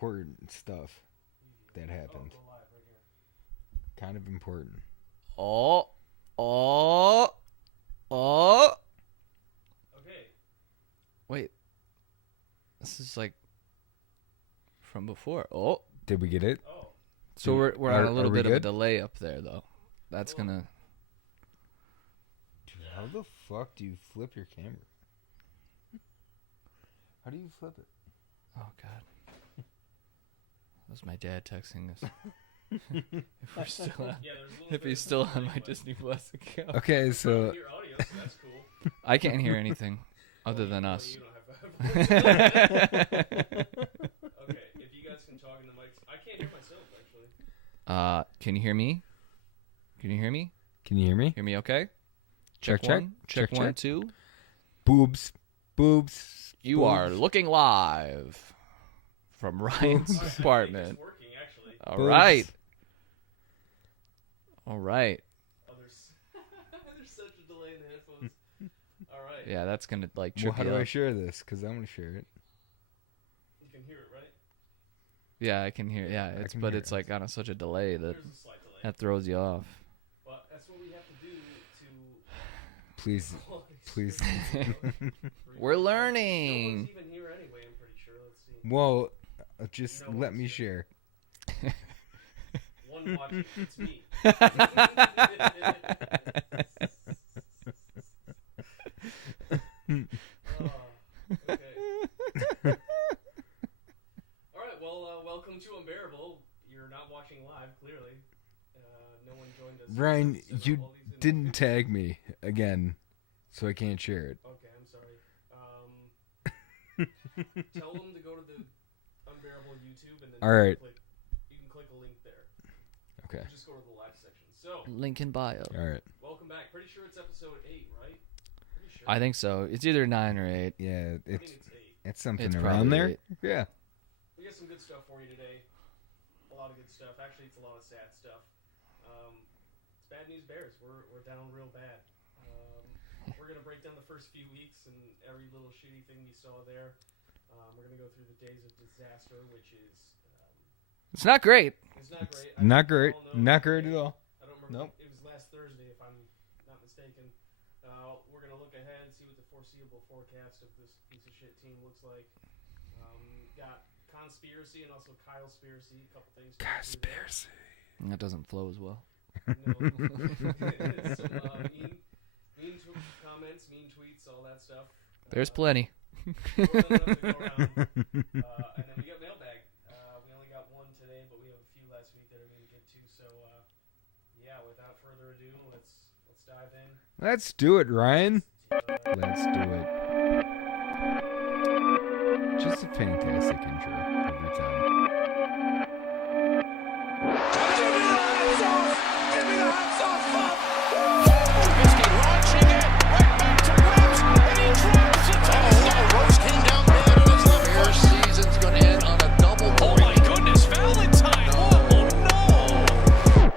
important stuff that happened. Go live right here. Kind of important. Oh. Okay. Wait. This is like from before. Oh. Did we get it? Oh. So we're on a little are we bit of a good? delay up there, though. That's gonna. Dude, how the fuck do you flip your camera? How do you flip it? Oh God. That was my dad texting us. If we're still on, Yeah, there's a little if bit he's of still delay, on my but Disney Plus account. Okay, I so can hear audio, so that's cool. I can't hear anything other than Well, us. you don't have headphones. Okay, if you guys can talk in the mics. I can't hear myself, actually. Can you hear me? Can you hear me? can you hear me? Hear me okay? Check, one. check, Check one, check. 2. Boobs. You boobs. are looking live from Ryan's I think apartment. it's working, actually. All Boobs. right. All right. Oh, there's such a delay in the headphones. All right. Yeah, that's gonna like Well, trip how you do I up. share this? Because I'm gonna share it. You can hear it, right? Yeah, I can hear. Yeah, I it's can but hear it's it. like on such a delay that There's a slight delay. that throws you off. But that's what we have to do to... Please, please. We're No learning. one's even here anyway, I'm pretty sure. Let's see. Well, just No let one's me here. share. One watching. It's me. Okay. All right. Well, welcome to Unbearable. You're not watching live, clearly. No one joined us. Ryan, Except you for all these didn't individuals. tag me again, so I can't share it. Okay, I'm sorry. Tell them to go to the Unbearable YouTube and then All right. you can click a link there. Okay. Just go to the live section. So, Link in bio. All right. welcome back. Pretty sure it's episode 8, right? Pretty sure. I think so. It's either 9 or 8. Yeah, I it's think it's 8. it's something It's around probably there. Yeah. We got some good stuff for you today. A lot of good stuff. Actually, it's a lot of sad stuff. It's bad news bears. We're down real bad. We're gonna break down the first few weeks and every little shitty thing we saw there. We're gonna go through the days of disaster, which is It's not great. it's not great. Not think we great. all know Not that great day. at all. I don't remember. Nope. It was last Thursday, if I'm not mistaken. We're gonna look ahead and see what the foreseeable forecast of this piece of shit team looks like. Got conspiracy and also Kyle-spiracy. A couple things. to go through there. That doesn't flow as well. No. Some mean comments, mean tweets, all that stuff. There's plenty. More than enough to go around. And then we got mailbag. We only got one today, but we have a few last week that I'm going to get to. So, yeah, without further ado, let's dive in. Let's do it, Ryan. Uh, Let's do it. Just a fantastic intro every time. Bears season's going to end on a double Oh my goodness, Valentine! Oh no!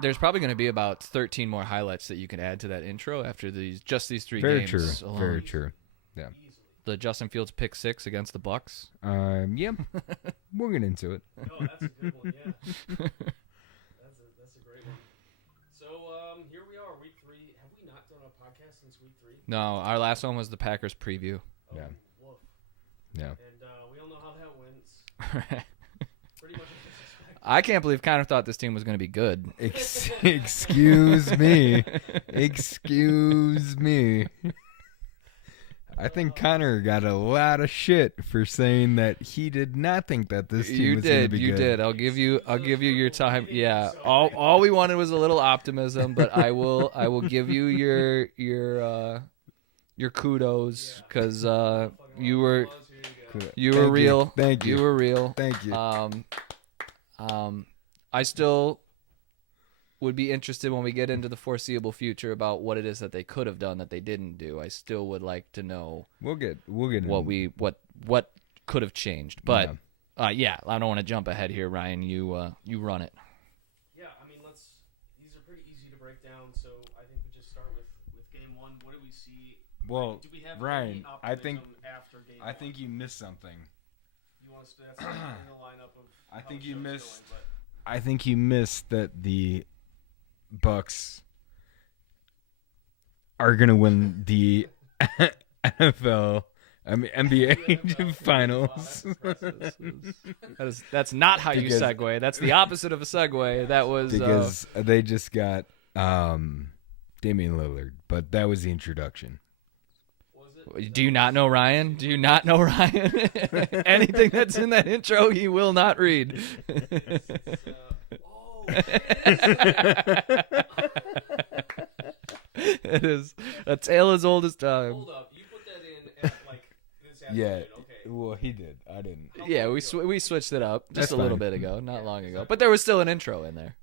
There's probably going to be about 13 more highlights that you can add to that intro after these 3 Very games true. alone. Very true. easily. The Justin Fields pick 6 against the Bucks. Yeah. We'll get into it. Oh, that's a good one, yeah. That's a great one. So, here we are, week 3. Have we not done a podcast since week 3? No, our last one was the Packers preview. Oh, Yeah. woof. Yeah. And we all know how that went. Pretty much as expected. I can't believe Connor thought this team was going to be good. Excuse me. Excuse me. I think Connor got a lot of shit for saying that he did not think that this team You was going to did, be you good. did. I'll give you your time. Yeah, all we wanted was a little optimism, but I will give you your kudos because you were Thank real. Thank you. You were real. Thank you. I still would be interested when we get into the foreseeable future about what it is that they could have done that they didn't do. I still would like to know We'll get what could have changed. But yeah, I don't want to jump ahead here, Ryan. You run it. Yeah, I mean, these are pretty easy to break down, so I think we just start with game 1. What do we see Well, Do we have Ryan, any I think optimism after game I one? think you missed something. You want us to that's not in the lineup of I how think the you show's missed- going, I think you missed that the Bucks are gonna win the NFL, NBA finals. That's not how you Because- segue. That's the opposite of a segue. That was Because they just got Damian Lillard, but that was the introduction. Was it? Do you not know Ryan? Do you not know Ryan? Anything that's in that intro, he will not read. It is a tale as old as time. Hold up, you put that in at like this afternoon. Yeah. Okay. Well, he did. I didn't. Yeah, we switched it up just That's a little fine. bit ago, not long ago. But there was still an intro in there.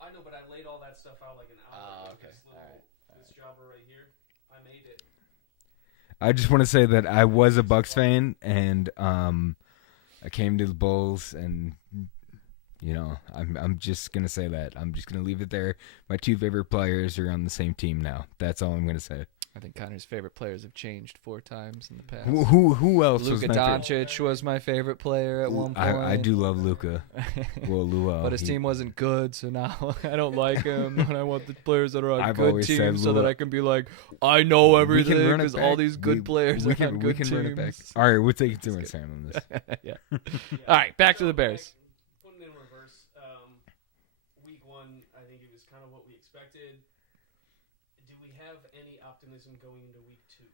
I know, but I laid all that stuff out like an hour. okay. This jobber right here, I made it. I just want to say that I was a Bucks fan, and I came to the Bulls, and I'm just gonna say that. I'm just gonna leave it there. My two favorite players are on the same team now. That's all I'm gonna say. I think Connor's favorite players have changed 4 times in the past. Who else was Luka my favorite? Doncic was my favorite player at one point. I do love Luka. Well, Lua. But his team wasn't good, so now I don't like him, and I want the players that are on I've good always said teams so that Lua- I can be like, I know everything run it because all back. these good players we are can, on we good can teams. run it back. All right, we're taking too much time on this. Yeah. All right, back to the Bears. Putting it in reverse. Week one, I think it was kind of what we expected. Do we have any optimism going into week two?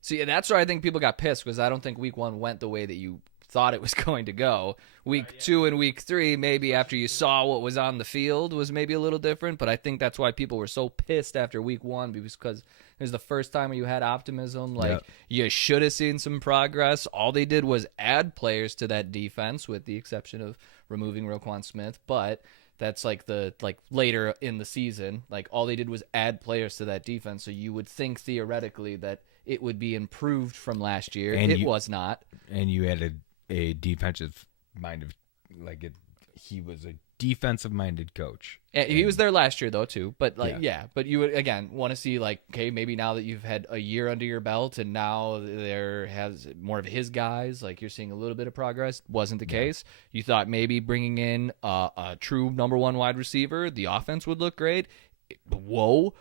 See, that's where I think people got pissed because I don't think week 1 went the way that you thought it was going to go. Week 2 and week 3, maybe after you saw what was on the field, was maybe a little different. But I think that's why people were so pissed after week 1 because it was the first time where you had optimism. Like, Yep. you should have seen some progress. All they did was add players to that defense, with the exception of removing Roquan Smith. But that's like later in the season. Like, all they did was add players to that defense. So you would think theoretically that it would be improved from last year. And It was not. And you had a defensive minded, he was a defensive minded coach. And he was there last year though too. But Yeah. but you would again want to see okay, maybe now that you've had a year under your belt and now there has more of his guys, you're seeing a little bit of progress. Wasn't the case. You thought maybe bringing in a true number 1 wide receiver, the offense would look great. Whoa,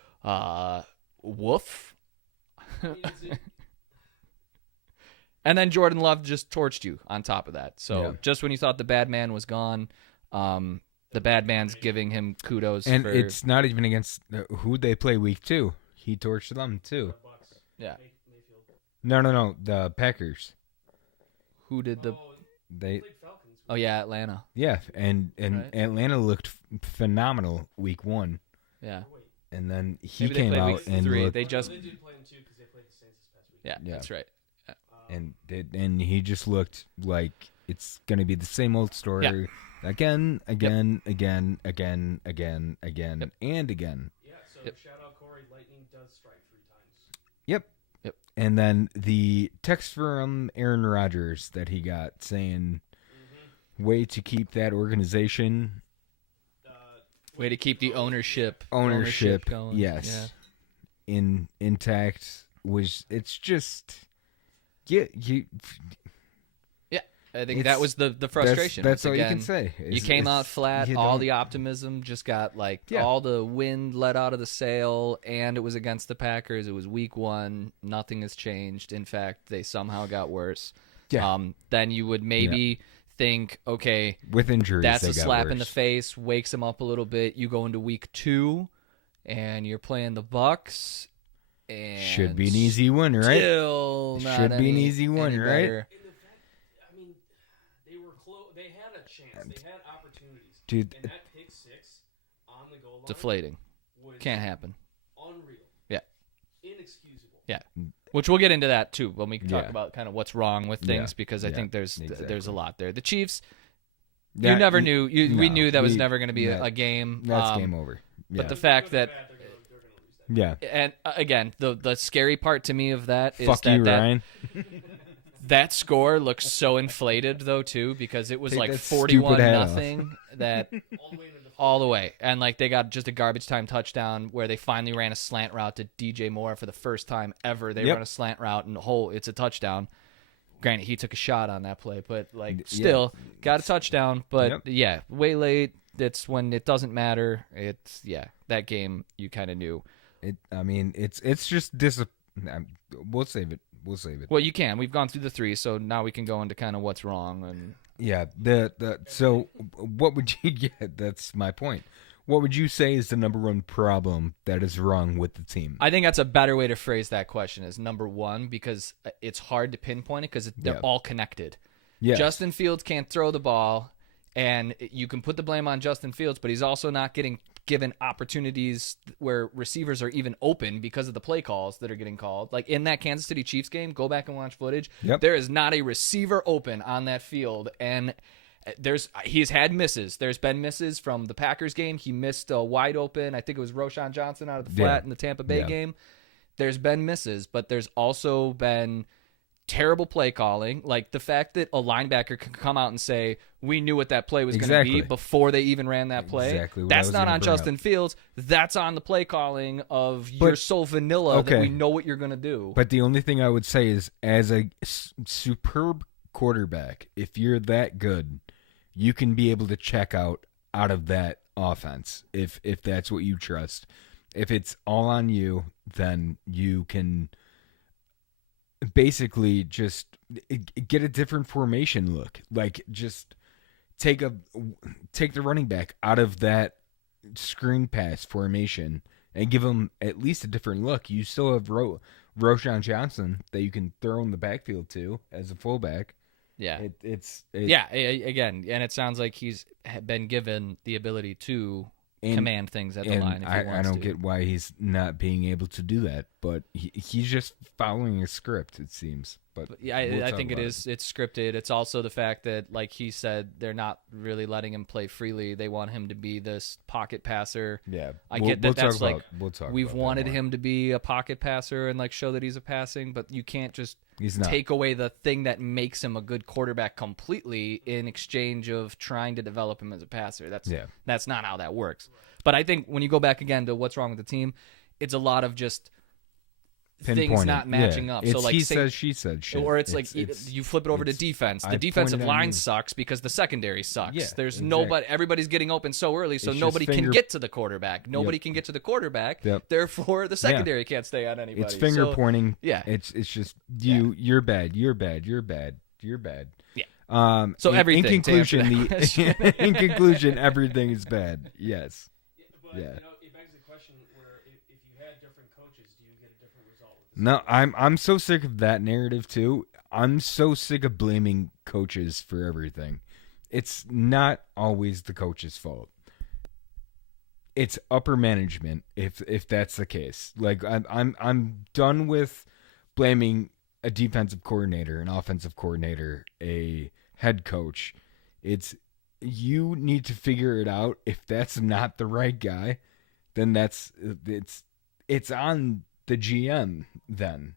woof. I mean, is it, And then Jordan Love just torched you on top of that. So Yeah. just when you thought the bad man was gone, the bad man's giving him kudos. And for, it's not even against who they play week 2. He torched them too. Bucks. Yeah. Mayfield. No, the Packers. who did the. Oh, They played Falcons. Oh, yeah, Atlanta. yeah, and Right. Atlanta looked phenomenal week 1, Yeah. and then he Maybe they came played out week and 3. looked, They just. They did play them too because they played the Saints this past week. Yeah, Yeah. that's right. and he just looked like it's gonna be the same old story again, and again. Yeah, so Yep. shout out Corey. Lightning does strike 3 times. Yep. Yep. And then the text from Aaron Rodgers that he got saying, way to keep that organization Way to keep the ownership going. yes, intact. It's just I think It's- that was the frustration. That's all you Again, can say. You came out flat. you All don't- the optimism just got Yeah. all the wind let out of the sail, and it was against the Packers. It was week 1. Nothing has changed. In fact, they somehow got worse. Yeah. Then you would maybe think, okay, with injuries. that's they a got slap in the worse. face, wakes them up a little bit. You go into week 2, and you're playing the Bucks. And Should be an easy win, right? Still not Should be an any- easy one, any right? better. In the fact, I mean, they were close. They had a chance. They had opportunities. Dude, And that pick 6 on the goal line Deflating. was Can't happen. unreal. Yeah. Inexcusable. Yeah. Which we'll get into that too when we talk Yeah. about kind of what's wrong with things, Yeah. because I Yeah. think there's Exactly. a lot there. The Chiefs, That- you never knew. We no, knew that was we- never going to be that- a game. That's game over. Yeah. But the fact that, They're gonna lose that. yeah. and again, the scary part to me of that is Fuck that you, Ryan. that score looks so inflated though too, because it was Take like that stupid 41 hat off. nothing. That All the way into the all the way. And like they got just a garbage time touchdown where they finally ran a slant route to DJ Moore for the first time ever. They run a slant route and it's a touchdown. Granted, he took a shot on that play, but like still got a touchdown. But way late. That's when it doesn't matter. It's that game you kind of knew. It's just we'll save it. Well, you can. We've gone through the 3, so now we can go into kind of what's wrong and. Yeah, so what would you get? That's my point. What would you say is the number one problem that is wrong with the team? I think that's a better way to phrase that question is number one, because it's hard to pinpoint it because they're all connected. Yeah. Justin Fields can't throw the ball, and you can put the blame on Justin Fields, but he's also not getting given opportunities where receivers are even open because of the play calls that are getting called. Like in that Kansas City Chiefs game, go back and watch footage. Yep. There is not a receiver open on that field, and he's had misses. There's been misses from the Packers game. He missed a wide open. I think it was Roshan Johnson out of the flat in the Tampa Bay game. There's been misses, but there's also been terrible play calling. Like the fact that a linebacker can come out and say, we knew what that play was going to be before they even ran that play. Exactly. That's not on Justin Fields. That's on the play calling of you're so vanilla that we know what you're going to do. But the only thing I would say is, as a superb quarterback, if you're that good, you can be able to check out of that offense if that's what you trust. If it's all on you, then you can basically just get a different formation look. Like just take the running back out of that screen pass formation and give him at least a different look. You still have Roshan Johnson that you can throw in the backfield to as a fullback. Yeah. Again, and it sounds like he's been given the ability to command things at the line. If he wants I don't to. get why he's not being able to do that, but he's just following a script, it seems. But I think it's scripted. It's also the fact that, like he said, they're not really letting him play freely. They want him to be this pocket passer. Yeah, I get that. That's like we've wanted that more. him to be a pocket passer and like show that he's a passing, but you can't just take away the thing that makes him a good quarterback completely in exchange of trying to develop him as a passer. That's not how that works. But I think when you go back again to what's wrong with the team, it's a lot of just things not matching up. It's so like he says, she said shit. Or it's you flip it over to defense. The defensive line sucks because the secondary sucks. Yeah, there's nobody. Everybody's getting open so early, so nobody can get to the quarterback. Nobody can get to the quarterback. Yep. Therefore, the secondary can't stay on anybody. It's finger pointing. Yeah. It's just you. You're bad. You're bad. You're bad. You're bad. Yeah. So everything. In conclusion, everything is bad. Yes. But, it begs the question where if you had different coaches, do you get a different result? No, I'm so sick of that narrative too. I'm so sick of blaming coaches for everything. It's not always the coach's fault. It's upper management if that's the case. Like I'm done with blaming a defensive coordinator, an offensive coordinator, a head coach. You need to figure it out. If that's not the right guy, then it's on the GM then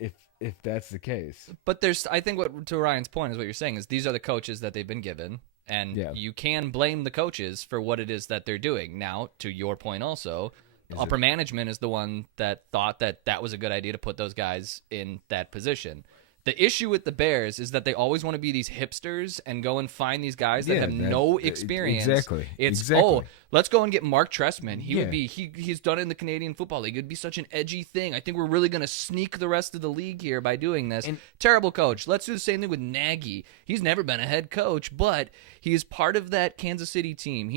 if that's the case. But I think what to Ryan's point is what you're saying is these are the coaches that they've been given, and you can blame the coaches for what it is that they're doing. Now, to your point also, upper management is the one that thought that was a good idea to put those guys in that position. The issue with the Bears is that they always want to be these hipsters and go and find these guys that have no experience. Exactly. Let's go and get Mark Trestman. He's done it in the Canadian Football League. It'd be such an edgy thing. I think we're really going to sneak the rest of the league here by doing this. Terrible coach. Let's do the same thing with Nagy. He's never been a head coach, but he's part of that Kansas City team.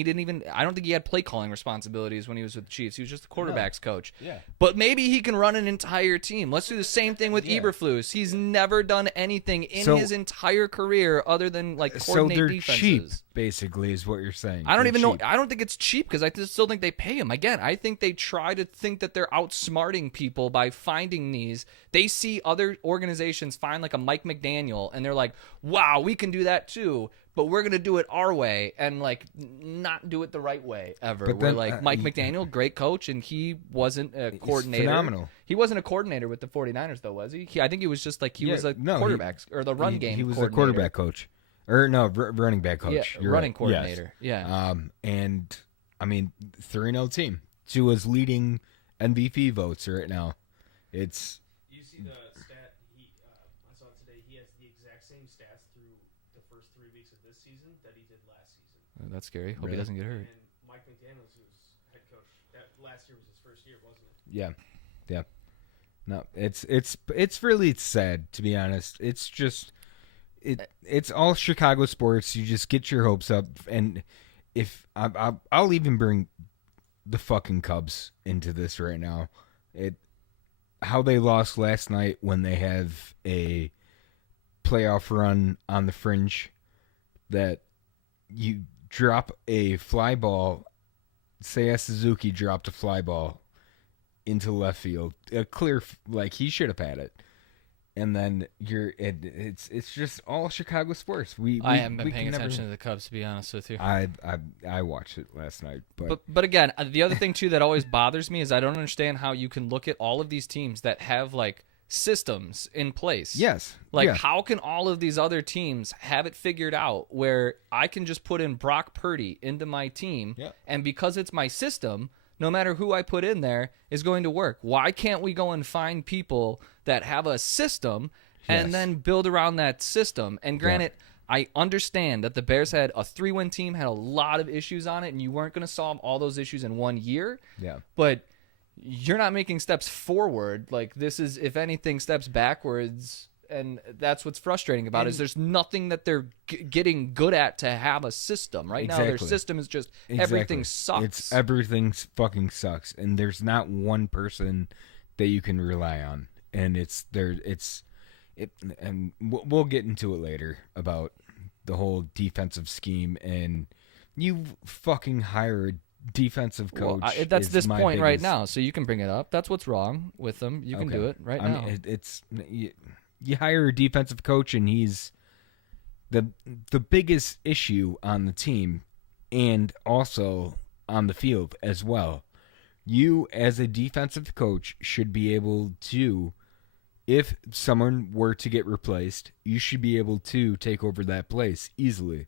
I don't think he had play calling responsibilities when he was with the Chiefs. He was just the quarterback's coach. Yeah. But maybe he can run an entire team. Let's do the same thing with Eberflus. He's never done anything in his entire career other than like coordinate they're defenses. Cheap, basically, is what you're saying. I don't even know. I don't think it's cheap because I still think they pay him. Again, I think they try to think that they're outsmarting people by finding these. They see other organizations find like a Mike McDaniel, and they're like, "Wow, we can do that too." But we're gonna do it our way and like not do it the right way ever. But we're like Mike McDaniel, great coach, and he wasn't a coordinator. Phenomenal. He wasn't a coordinator with the 49ers though, was he? I think he was just like he was a quarterback or the run game. He was a quarterback coach. or no, running back coach. Yeah, You're running right. coordinator. Yes. Yeah. And I mean, 3-0 team. Tua's leading MVP votes right now. It's You see the stat? I saw it today. He has the exact same stats through the first 3 weeks of this season that he did last season. That's scary. Hope he Really? doesn't get hurt. And Mike McDaniels, who was head coach, that last year was his first year, wasn't it? yeah. No, it's really sad, to be honest. It's just it's all Chicago sports. You just get your hopes up, and if I'll even bring the fucking Cubs into this right now. How they lost last night when they have a playoff run on the fringe, that you drop a fly ball. Seiya Suzuki dropped a fly ball into left field, a clear, like he should have had it, and then it's just all Chicago sports. I haven't been paying attention to the Cubs, to be honest with you. I watched it last night, But again, the other thing too that always bothers me is I don't understand how you can look at all of these teams that have like systems in place. yes, Like, yeah. how can all of these other teams have it figured out where I can just put in Brock Purdy into my team, Yeah. and because it's my system, no matter who I put in there is going to work? Why can't we go and find people that have a system and Yes. then build around that system? And granted, I understand that the Bears had a 3-win team, had a lot of issues on it, and you weren't going to solve all those issues in 1 year. Yeah. But you're not making steps forward. Like, this is, if anything, steps backwards. And that's what's frustrating about it, is there's nothing that they're getting good at to have a system. Right now, their Exactly. system is just Exactly. everything sucks. It's everything fucking sucks, and there's not one person that you can rely on, and and we'll get into it later about the whole defensive scheme, and you fucking hire a defensive coach. Well, that's is this my point right biggest- now, so you can bring it up. That's what's wrong with them. You can Okay. do it right I now. mean, it's you hire a defensive coach, and he's the biggest issue on the team, and also on the field as well. You, as a defensive coach, should be able to, if someone were to get replaced, you should be able to take over that place easily.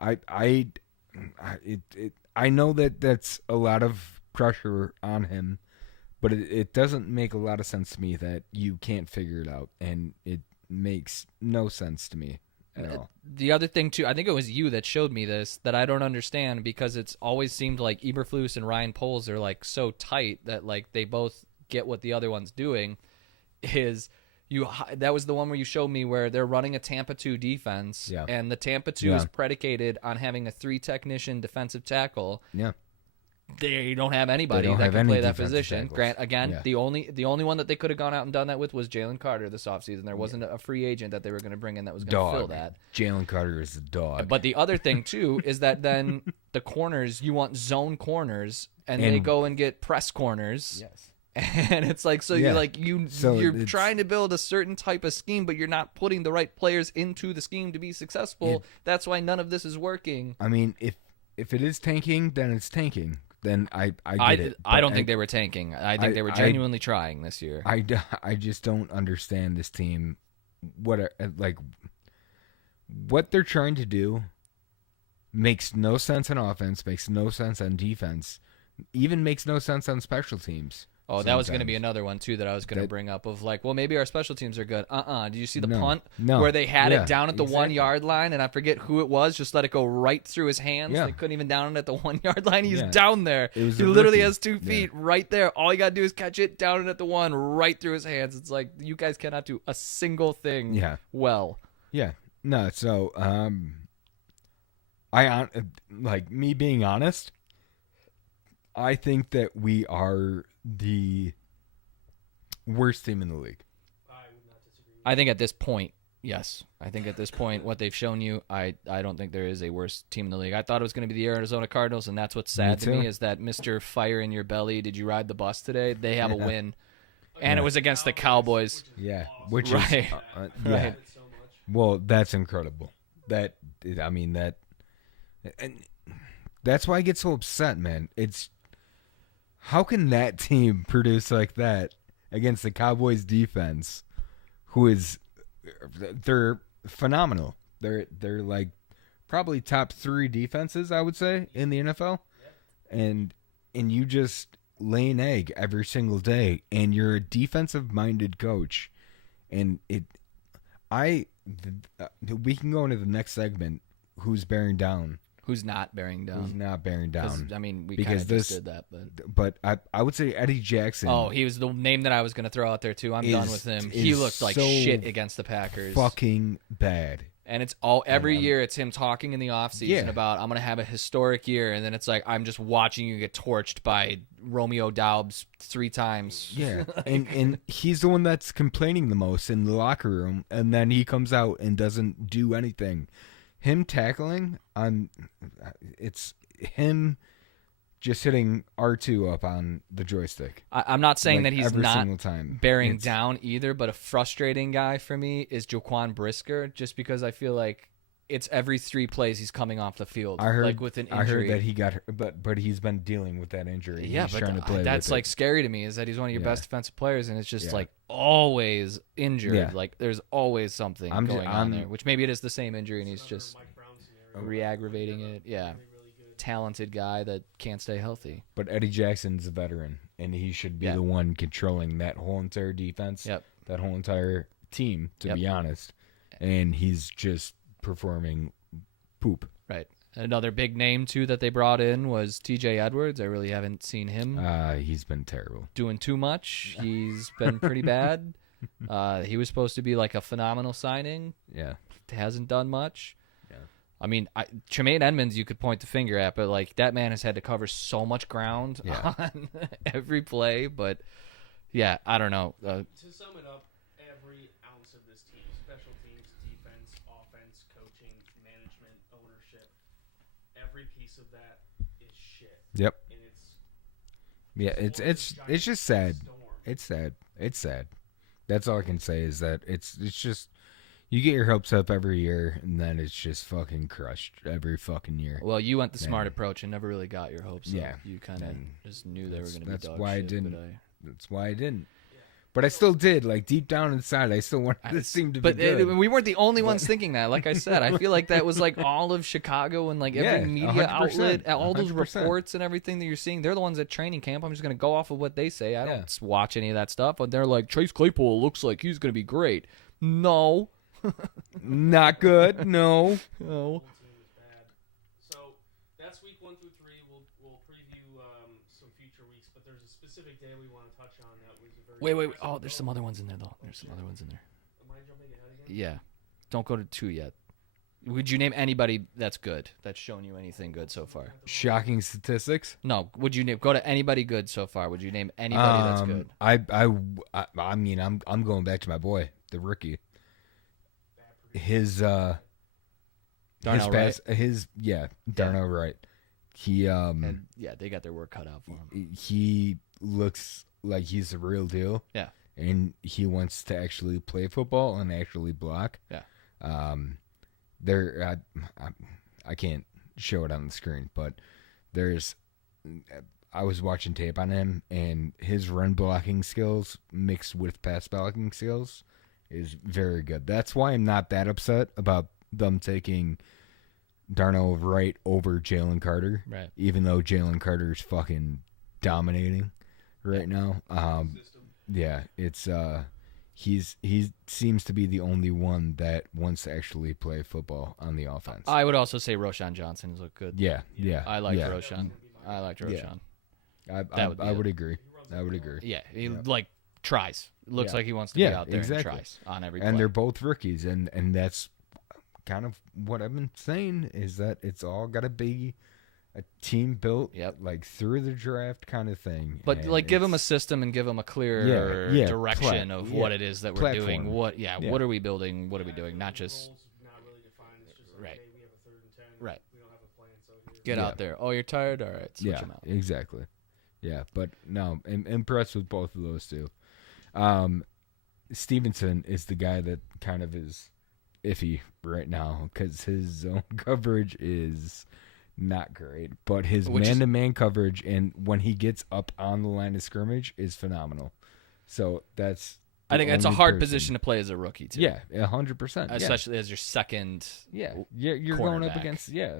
I know that that's a lot of pressure on him, but it doesn't make a lot of sense to me that you can't figure it out, and it makes no sense to me at all. The other thing, too, I think it was you that showed me this, that I don't understand, because it's always seemed like Eberflus and Ryan Poles are like so tight that like they both get what the other one's doing. That was the one where you showed me where they're running a Tampa 2 defense, Yeah. and the Tampa 2 is predicated on having a 3-technician defensive tackle. Yeah. They don't have anybody They don't that have can any play that defensive position. tackles. Grant, again, Yeah. the only one that they could have gone out and done that with was Jalen Carter this offseason. There wasn't a free agent that they were going to bring in that was going to fill that. Jalen Carter is a dog. But the other thing too is that then the corners, you want zone corners, and they And- go and get press corners. yes. And it's like, so Yeah. you're like So you're it's- trying to build a certain type of scheme, but you're not putting the right players into the scheme to be successful. That's why none of this is working. I mean, if it is tanking, then it's tanking. Then I get it. I don't But think they were tanking. I think they were I- genuinely trying this year. I just don't understand this team. What they're trying to do makes no sense on offense, makes no sense on defense, even makes no sense on special teams. Oh, that was going to be sometimes. another one too that I was going to That- bring up of like, well, maybe our special teams are good. Did you see the No. punt No. where they had Yeah, it down at the 1 exactly. yard line, and I forget who it was, just let it go right through his hands. Yeah. They couldn't even down it at the 1 yard line. He's Yeah. down there. It was He a literally rookie. has 2 feet right there. All you got to do is catch it, down it at the 1, right through his hands. It's like, you guys cannot do a single thing well. Yeah. No, so me being honest, I think that we are the worst team in the league. I would not disagree. I think at this point, yes. I think at this point, what they've shown you, I don't think there is a worse team in the league. I thought it was going to be the Arizona Cardinals, and that's what's sad to too. me is that Mr. Fire in your belly, did you ride the bus today? They have a win. And it was against the Cowboys. Yeah, which Right. is yeah. Right. It so much. Well, that's incredible. And that's why I get so upset, man. It's how can that team produce like that against the Cowboys defense, who is they're phenomenal. They're like probably top 3 defenses, I would say, in the NFL. And you just lay an egg every single day, and you're a defensive-minded coach. And we can go into the next segment. Who's bearing down? Who's not bearing down? Who's not bearing down? I mean, we Because kind of just did that, But I would say Eddie Jackson. Oh, he was the name that I was going to throw out there too. I'm done with him. He is looked like so shit against the Packers. fucking bad. And it's every year it's him talking in the offseason about I'm going to have a historic year, and then it's like I'm just watching you get torched by Romeo Doubs 3 times. Yeah, and he's the one that's complaining the most in the locker room, and then he comes out and doesn't do anything. Him tackling it's him just hitting R2 up on the joystick. I'm not saying like, that he's every not single time. bearing It's- down either, but a frustrating guy for me is Jaquan Brisker, just because I feel like it's every 3 plays he's coming off the field, I heard like with an injury. I heard that he got hurt, but he's been dealing with that injury. Yeah, He's but trying to play that's with like it. scary to me, is that he's one of your Yeah. best defensive players, and it's just Yeah. like always injured. Yeah. Like there's always something I'm going on there, I'm- which maybe it is the same injury and he's Another just Mike Brown scenario. re-aggravating it. Yeah, Really, really good. talented guy that can't stay healthy. But Eddie Jackson's a veteran, and he should be Yeah. the one controlling that whole entire defense, Yep. that whole entire team, to Yep. be honest. And he's just performing poop. Right. Another big name too that they brought in was T.J. Edwards. I really haven't seen him He's been terrible. doing too much. He's been pretty bad. He was supposed to be like a phenomenal signing. Yeah. Hasn't done much. Yeah. I mean, Tremaine Edmonds, you could point the finger at, but like that man has had to cover so much ground Yeah. on every play. But yeah, I don't know. To sum it up, every ounce of this team, special teams, defense, offense, coaching, management, ownership, every piece of that is shit. Yep. And it's Yeah, it's just sad. storm. It's sad. It's sad. That's all I can say is that it's just you get your hopes up every year, and then it's just fucking crushed every fucking year. Well, you went the smart Man. approach and never really got your hopes Yeah. up. You kind of And just knew they were going to be that's dog why I shit, didn't. but That's why I didn't. But I still did. Like deep down inside, I still wanted this team to be good. we weren't the only ones thinking that. Like I said, I feel like that was like all of Chicago and like every Yeah, media 100%, outlet, all those 100%. reports and everything that you're seeing. They're the ones at training camp. I'm just going to go off of what they say. I Yeah. don't watch any of that stuff. But they're like, Chase Claypool looks like he's going to be great. No. Not good. No. No. whole team is bad. So that's week 1 through 3. We'll preview some future weeks, but there's a specific day we want to touch on that was a very. Wait. Oh, there's some other ones in there, though. There's some other ones in there. Am I jumping ahead again? Yeah. Don't go to 2 yet. Would you name anybody that's good, that's shown you anything good so far? Shocking statistics. No. Would you go to anybody good so far? Would you name anybody that's good? I mean, I'm going back to my boy, the rookie. His Darnell Wright? Darnell Wright. He And yeah, they got their work cut out for him. he looks like he's the real deal. Yeah. And he wants to actually play football and actually block. Yeah. I can't show it on the screen, but I was watching tape on him, and his run blocking skills mixed with pass blocking skills is very good. That's why I'm not that upset about them taking Darnell Wright over Jalen Carter. Right. Even though Jalen Carter's fucking dominating right now. Yeah, it's he seems to be the only one that wants to actually play football on the offense. I would also say Roshan Johnson's look good. Yeah. I liked yeah. Roshan. I liked Roshan. I would agree. I would agree. Yeah, he like tries. Looks Yeah. like he wants to Yeah, be out there exactly. and tries on every And play. they're both rookies, and that's kind of what I've been saying is that it's all got to be a team built, Yep. like through the draft kind of thing. But And like, give them a it's- system and give them a clear Yeah, direction of what it is that we're doing. Platform. Yeah, Yeah. what are we building? What are we doing? Not just Roles not really defined. It's just like, Right. hey, we have a 3rd and 10. Right. We don't have a plan, so here's get Yeah. out there. Oh, you're tired? All right, switch yeah, them out. exactly. Yeah, but no, I'm impressed with both of those two. Stevenson is the guy that kind of is iffy right now because his zone coverage is not great, but his Which is- man-to-man coverage and when he gets up on the line of scrimmage is phenomenal. So that's I think it's a hard position to play as a rookie too. Yeah, 100%. Especially as your second. Yeah, you're going up cornerback. against Yeah.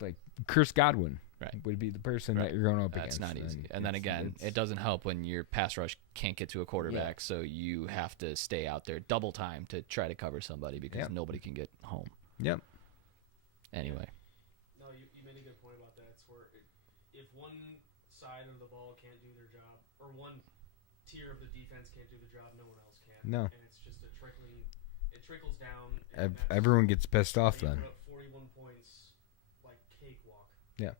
like Chris Godwin Right. would be the person that you're going up That's against. not easy. And it's- then again, it's- it doesn't help when your pass rush can't get to a quarterback, so you have to stay out there double time to try to cover somebody because Yep. nobody can get home. Yep. Anyway, No, you made a good point about that. It's where if one side of the ball can't do their job, or one tier of the defense can't do the job, no one else can. No. And it's just a trickling. It trickles down. and Ev- that's- everyone gets pissed off they then. put up 41 points, like cakewalk. Yeah.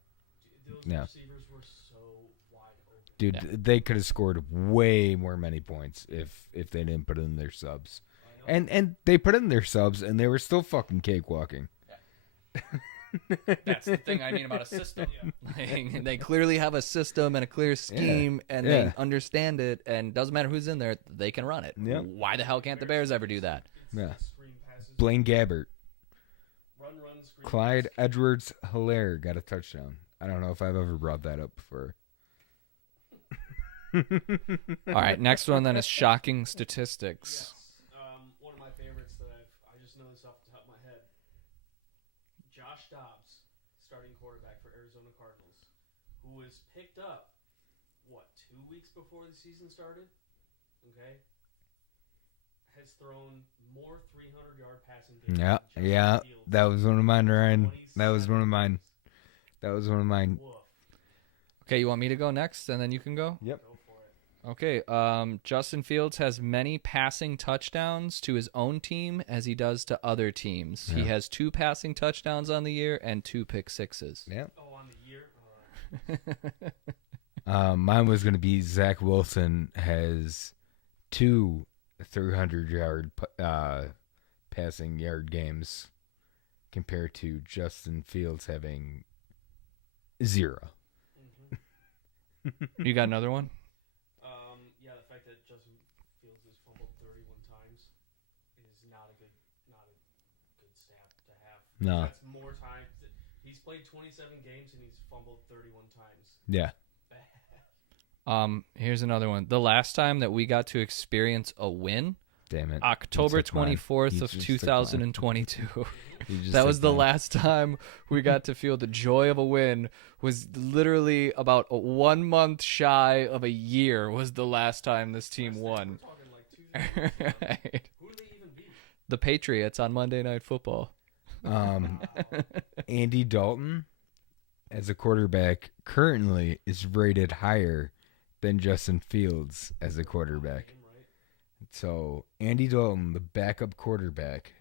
Those Yeah. receivers were so wide open. Dude, Yeah. they could have scored way more many points if they didn't put in their subs. I know. And they put in their subs and they were still fucking cakewalking. that's the thing I mean about a system. Like, they clearly have a system and a clear scheme, and Yeah. they understand it, and doesn't matter who's in there, they can run it. Yep. Why the hell can't the Bears ever do that? Yeah. Screen passes. Blaine Gabbert. Run, screen Clyde pass. Edwards Hilaire got a touchdown. I don't know if I've ever brought that up before. All right, next one then is shocking statistics. Yes. One of my favorites that I just know this off the top of my head. Josh Dobbs, starting quarterback for Arizona Cardinals, who was picked up, 2 weeks before the season started? Okay. Has thrown more 300-yard passing games. Yeah, than Justin yeah. Fields. That was one of mine, Ryan. That was 27 one of mine. games. That was one of mine. Woof. Okay, you want me to go next, and then you can go? Yep. Go for it. Okay, Justin Fields has many passing touchdowns to his own team as he does to other teams. He Yeah. has 2 passing touchdowns on the year and 2 pick sixes. Yep. Oh, on the year? All right. Mine was going to be Zach Wilson has 2 300-yard passing yard games compared to Justin Fields having 0. You got another one? Yeah, the fact that Justin Fields has fumbled 31 times is not a good stat to have. No. That's more times. He's played 27 games and he's fumbled 31 times. Yeah. Here's another one. The last time that we got to experience a win, Damn it. October You took mine. 24th You of just took mine. 2022. You just That took was the mine. last time we got to feel the joy of a win. Was literally about 1 month shy of a year was the last time this team won. We're talking like 2 years. Right. Who did they even beat? The Patriots on Monday Night Football. Andy Dalton as a quarterback currently is rated higher than Justin Fields as a quarterback. Him, right? So Andy Dalton, the backup quarterback,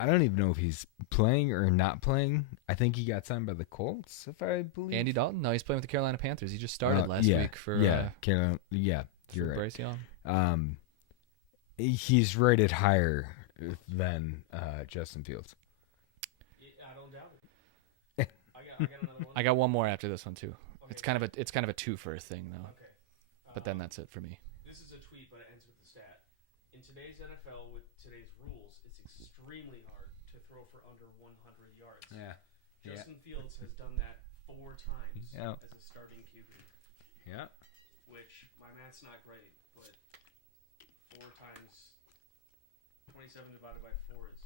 I don't even know if he's playing or not playing. I think he got signed by the Colts, if I believe. Andy Dalton? No, he's playing with the Carolina Panthers. He just started last yeah, week for Carolina. Yeah, for you're right. Bryce Young. He's rated higher than Justin Fields. Yeah, I don't doubt it. I got another one. I got one more after this one too. Okay, It's kind of a two-for thing though. Okay. But then that's it for me. This is a tweet, but it ends with the stat. In today's NFL, with today's rules, it's extremely hard to throw for under 100 yards. Yeah. Justin Fields has done that 4 times Yeah. as a starting QB, Yeah. which my math's not great, but 4 times 27 divided by 4 is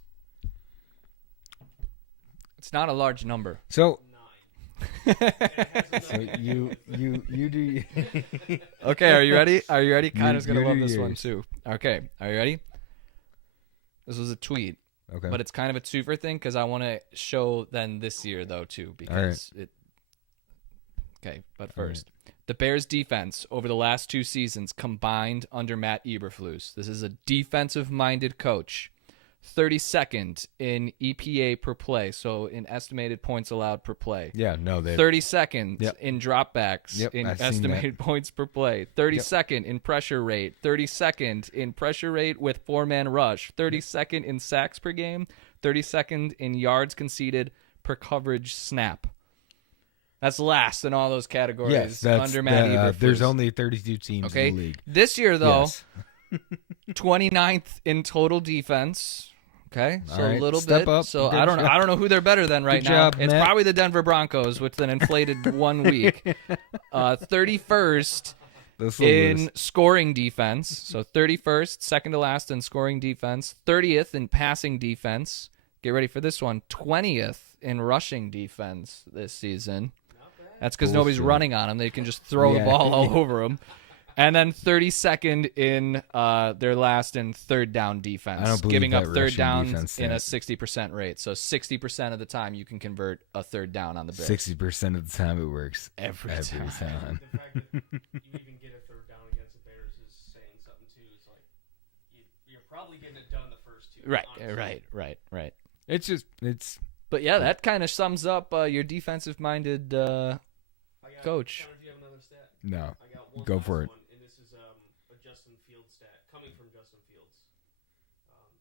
It's not a large number. So 9. so you do. Okay, are you ready? Are you ready? Connor's you gonna love do this one yours. too. Okay, are you ready? This was a tweet, Okay. but it's kind of a two-for thing because I want to show then this year though too because it. Okay, but All right. first, the Bears' defense over the last 2 seasons combined under Matt Eberflus. This is a defensive-minded coach. 32nd in EPA per play, so in estimated points allowed per play. Yeah. No. They. 32nd Yep. in dropbacks Yep, in I've seen estimated points per play. 32nd in pressure rate. 32nd in pressure rate with 4-man rush. 32nd in sacks per game. 32nd in yards conceded per coverage snap. That's last in all those categories Yes. That's under Matt Eberflus. there's only 32 teams okay. in the league. This year though, Yes. 29th in total defense. Okay, so All right, a little step bit. up. So Good I don't job. know who they're better than right Good now. job, It's Matt. probably the Denver Broncos with an inflated 1 week. 31st This will in lose. scoring defense. So 31st, second to last in scoring defense. 30th in passing defense. Get ready for this one. 20th in rushing defense this season. That's because nobody's Bullshit. running on them. They can just throw the Yeah. ball all over them. And then 32nd in their last and third down defense, I don't believe giving up that third rushing downs defense in a stat. 60% rate. So 60% of the time you can convert a third down on the Bears. 60% of the time it works. Every Every time. time. The fact that you even get a third down against the Bears is saying something too. It's like you're probably getting it done the first two. Right, honestly. right. It's But yeah, that kind of sums up your defensive-minded coach. Connor, do you have another stat? no. I got one Go last for it. one, and this is a Justin Fields stat coming from Justin Fields.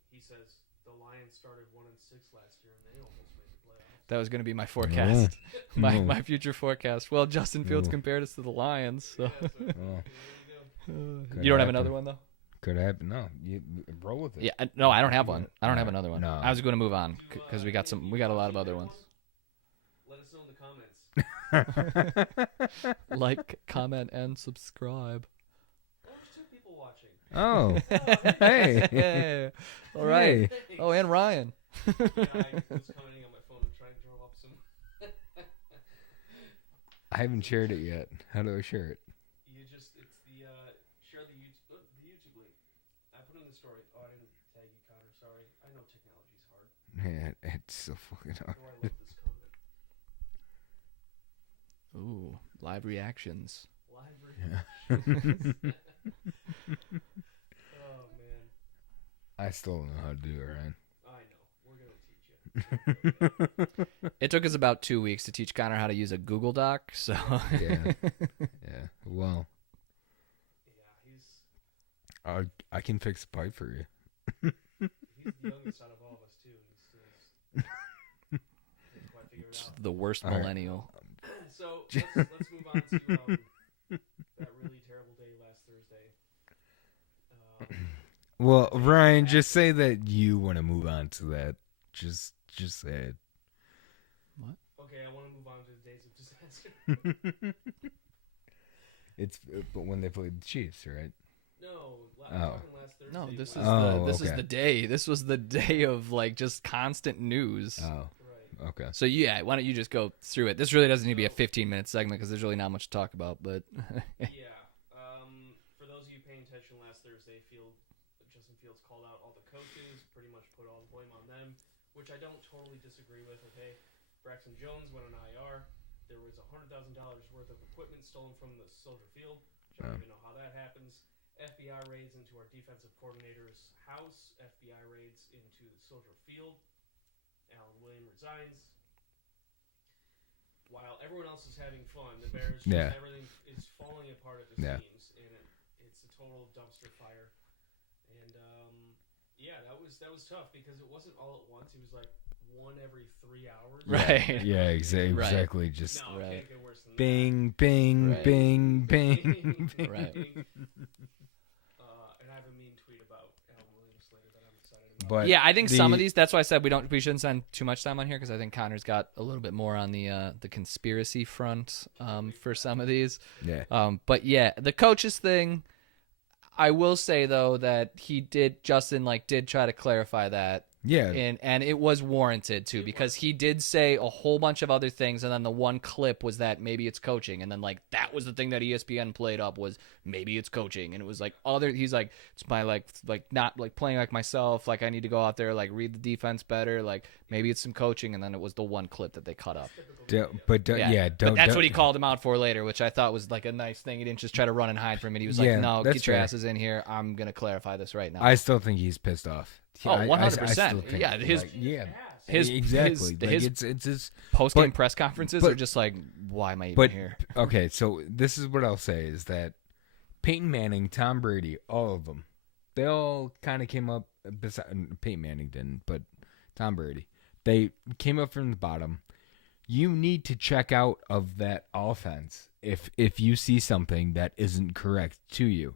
He says the Lions started 1-6 last year, and they almost made the playoffs. That was going to be my forecast, my No. future forecast. Well, Justin Fields No. compared us to the Lions. So. Yeah, so, Oh, there you go. You don't have another one though? Could happen. No, you roll with it. Yeah, no, I don't have one. I don't have another one. No. I was going to move on because we got a lot of other ones. Let us know in the comments. Like, comment, and subscribe. Oh, there's 2 people watching. Oh, hey. Hey. All right. Hey. Oh, and Ryan. And I was commenting on my phone and trying to draw up some. I haven't shared it yet. How do I share it? It's the share the YouTube link. I put in the story. Oh, I didn't tag you, Connor. Sorry. I know technology's hard. Man, it's so fucking hard. Oh, I love this comment. Ooh, live reactions. Live reactions. Oh man, I still don't know how to do it, Ryan. I know. We're gonna teach you. It took us about 2 weeks to teach Connor how to use a Google Doc. So Yeah. Yeah. Well, Yeah, I can fix the pipe for you. he's the youngest out of all of us too. He's still didn't quite figure it out. the worst All right. millennial. So let's move on to that really terrible day last Thursday. Well, Ryan, just say that you want to move on to that. Just say it. Okay, I want to move on to the days of disaster. It's but when they played the Chiefs, right? No, Oh. talking last Thursday. No, this is Oh, this is okay. the day. This was the day of like just constant news. Oh, Right. okay. So yeah, why don't you just go through it? This really doesn't need to be a 15-minute segment because there's really not much to talk about. But Yeah. For those of you paying attention last Thursday, Justin Fields called out all the coaches, pretty much put all the blame on them, which I don't totally disagree with. Okay, Braxton Jones went on IR. There was $100,000 worth of equipment stolen from the Soldier Field. Which I don't even know how that happens. FBI raids into our defensive coordinator's house. FBI raids into Soldier Field. Alan Williams resigns. While everyone else is having fun, the Bears, Yeah. everything is falling apart at the Yeah. seams, and it's a total dumpster fire. And yeah, that was tough because it wasn't all at once. It was like one every 3 hours. right. Yeah, Right. exactly. Just No, it Right. can't get worse than bing, bing, Right. bing, that. bing, bing. Right. And I have a mean tweet about Alan Williams later that I'm excited about. But Yeah, I think some of the- these. That's why I said we shouldn't spend too much time on here because I think Connor's got a little bit more on the conspiracy front for some of these. Yeah. But yeah, the coaches thing. I will say though that Justin did try to clarify that. Yeah. And it was warranted too because he did say a whole bunch of other things and then the one clip was that maybe it's coaching and then that was the thing that ESPN played up was maybe it's coaching and it was he's like it's my not playing like myself, I need to go out there read the defense better, maybe it's some coaching, and then it was the one clip that they cut up. But that's what he called him out for later, which I thought was a nice thing. He didn't just try to run and hide from it. He was Yeah, no, that's get your fair. asses in here. I'm gonna clarify this right now. I still think he's pissed off. Oh, I 100%. still think, Yeah, his- yeah. his- exactly. his- It's his. Post-game but- press conferences but- are just why am I even But here? okay, so this is what I'll say is that Peyton Manning, Tom Brady, all of them, they all kind of came up. Peyton Manning didn't, but Tom Brady, they came up from the bottom. You need to check out of that offense if you see something that isn't correct to you.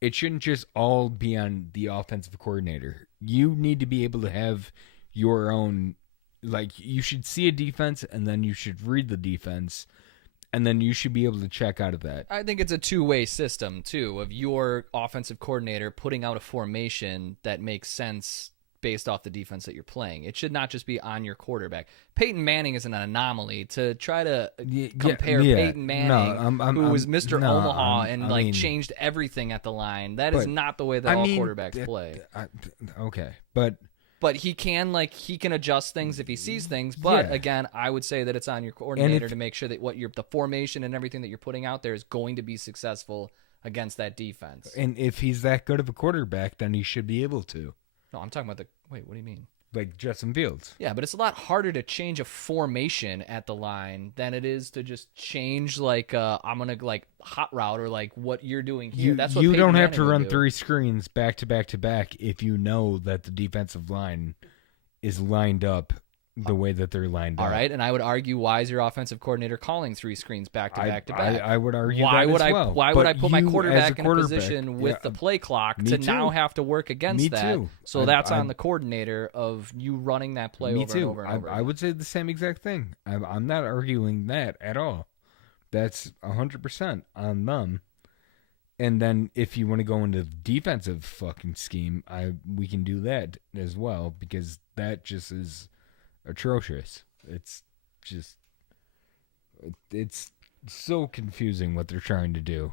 It shouldn't just all be on the offensive coordinator. You need to be able to have your own. You should see a defense, and then you should read the defense, and then you should be able to check out of that. I think it's a two-way system, too, of your offensive coordinator putting out a formation that makes sense based off the defense that you're playing. It should not just be on your quarterback. Peyton Manning is an anomaly. To try to compare Peyton Manning, who was Mr. Omaha and changed everything at the line. That is not the way that all quarterbacks play. Okay, but he can adjust things if he sees things. But again, I would say that it's on your coordinator to make sure that the formation and everything that you're putting out there is going to be successful against that defense. And if he's that good of a quarterback, then he should be able to. No, I'm talking about what do you mean? Like Justin Fields. Yeah, but it's a lot harder to change a formation at the line than it is to just change I'm gonna hot route or what you're doing here. That's what you Peyton don't have Manning to would run do. 3 screens back to back to back if you know that the defensive line is lined up the way that they're lined up. All right, and I would argue, why is your offensive coordinator calling 3 screens back to back to back? I would argue why that would as well. Why would I But put my you, quarterback as in a position with the play clock to now have to work against Me that? too. So that's on the coordinator of you running that play Me over too. and over and over. I would say the same exact thing. I'm not arguing that at all. That's 100% on them. And then if you want to go into the defensive fucking scheme, we can do that as well, because that just is atrocious. It's so confusing what they're trying to do.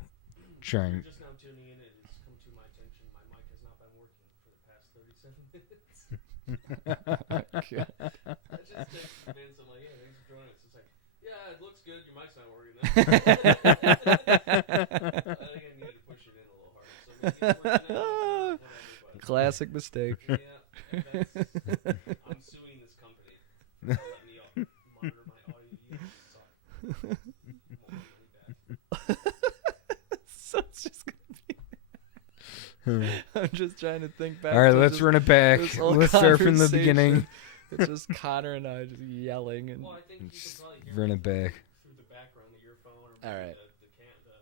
If you're just now tuning in, it has come to my attention. My mic has not been working for the past 37 minutes. I just texted Vince. I'm like, yeah, thanks for joining us. It's like, yeah, it looks good. Your mic's not working. I think I needed to push it in a little harder. So maybe it's working now. Whatever, but Classic mistake. yeah, I'm suing this company. Let me monitor my audio use. Sorry. So it's just gonna be. I'm just trying to think back. All right, to let's run it back. this whole Let's start from the conversation. beginning. It's just Connor and I just yelling and. Well, I think you can probably hear Run me it back. through the background of your phone or All maybe right. the camera,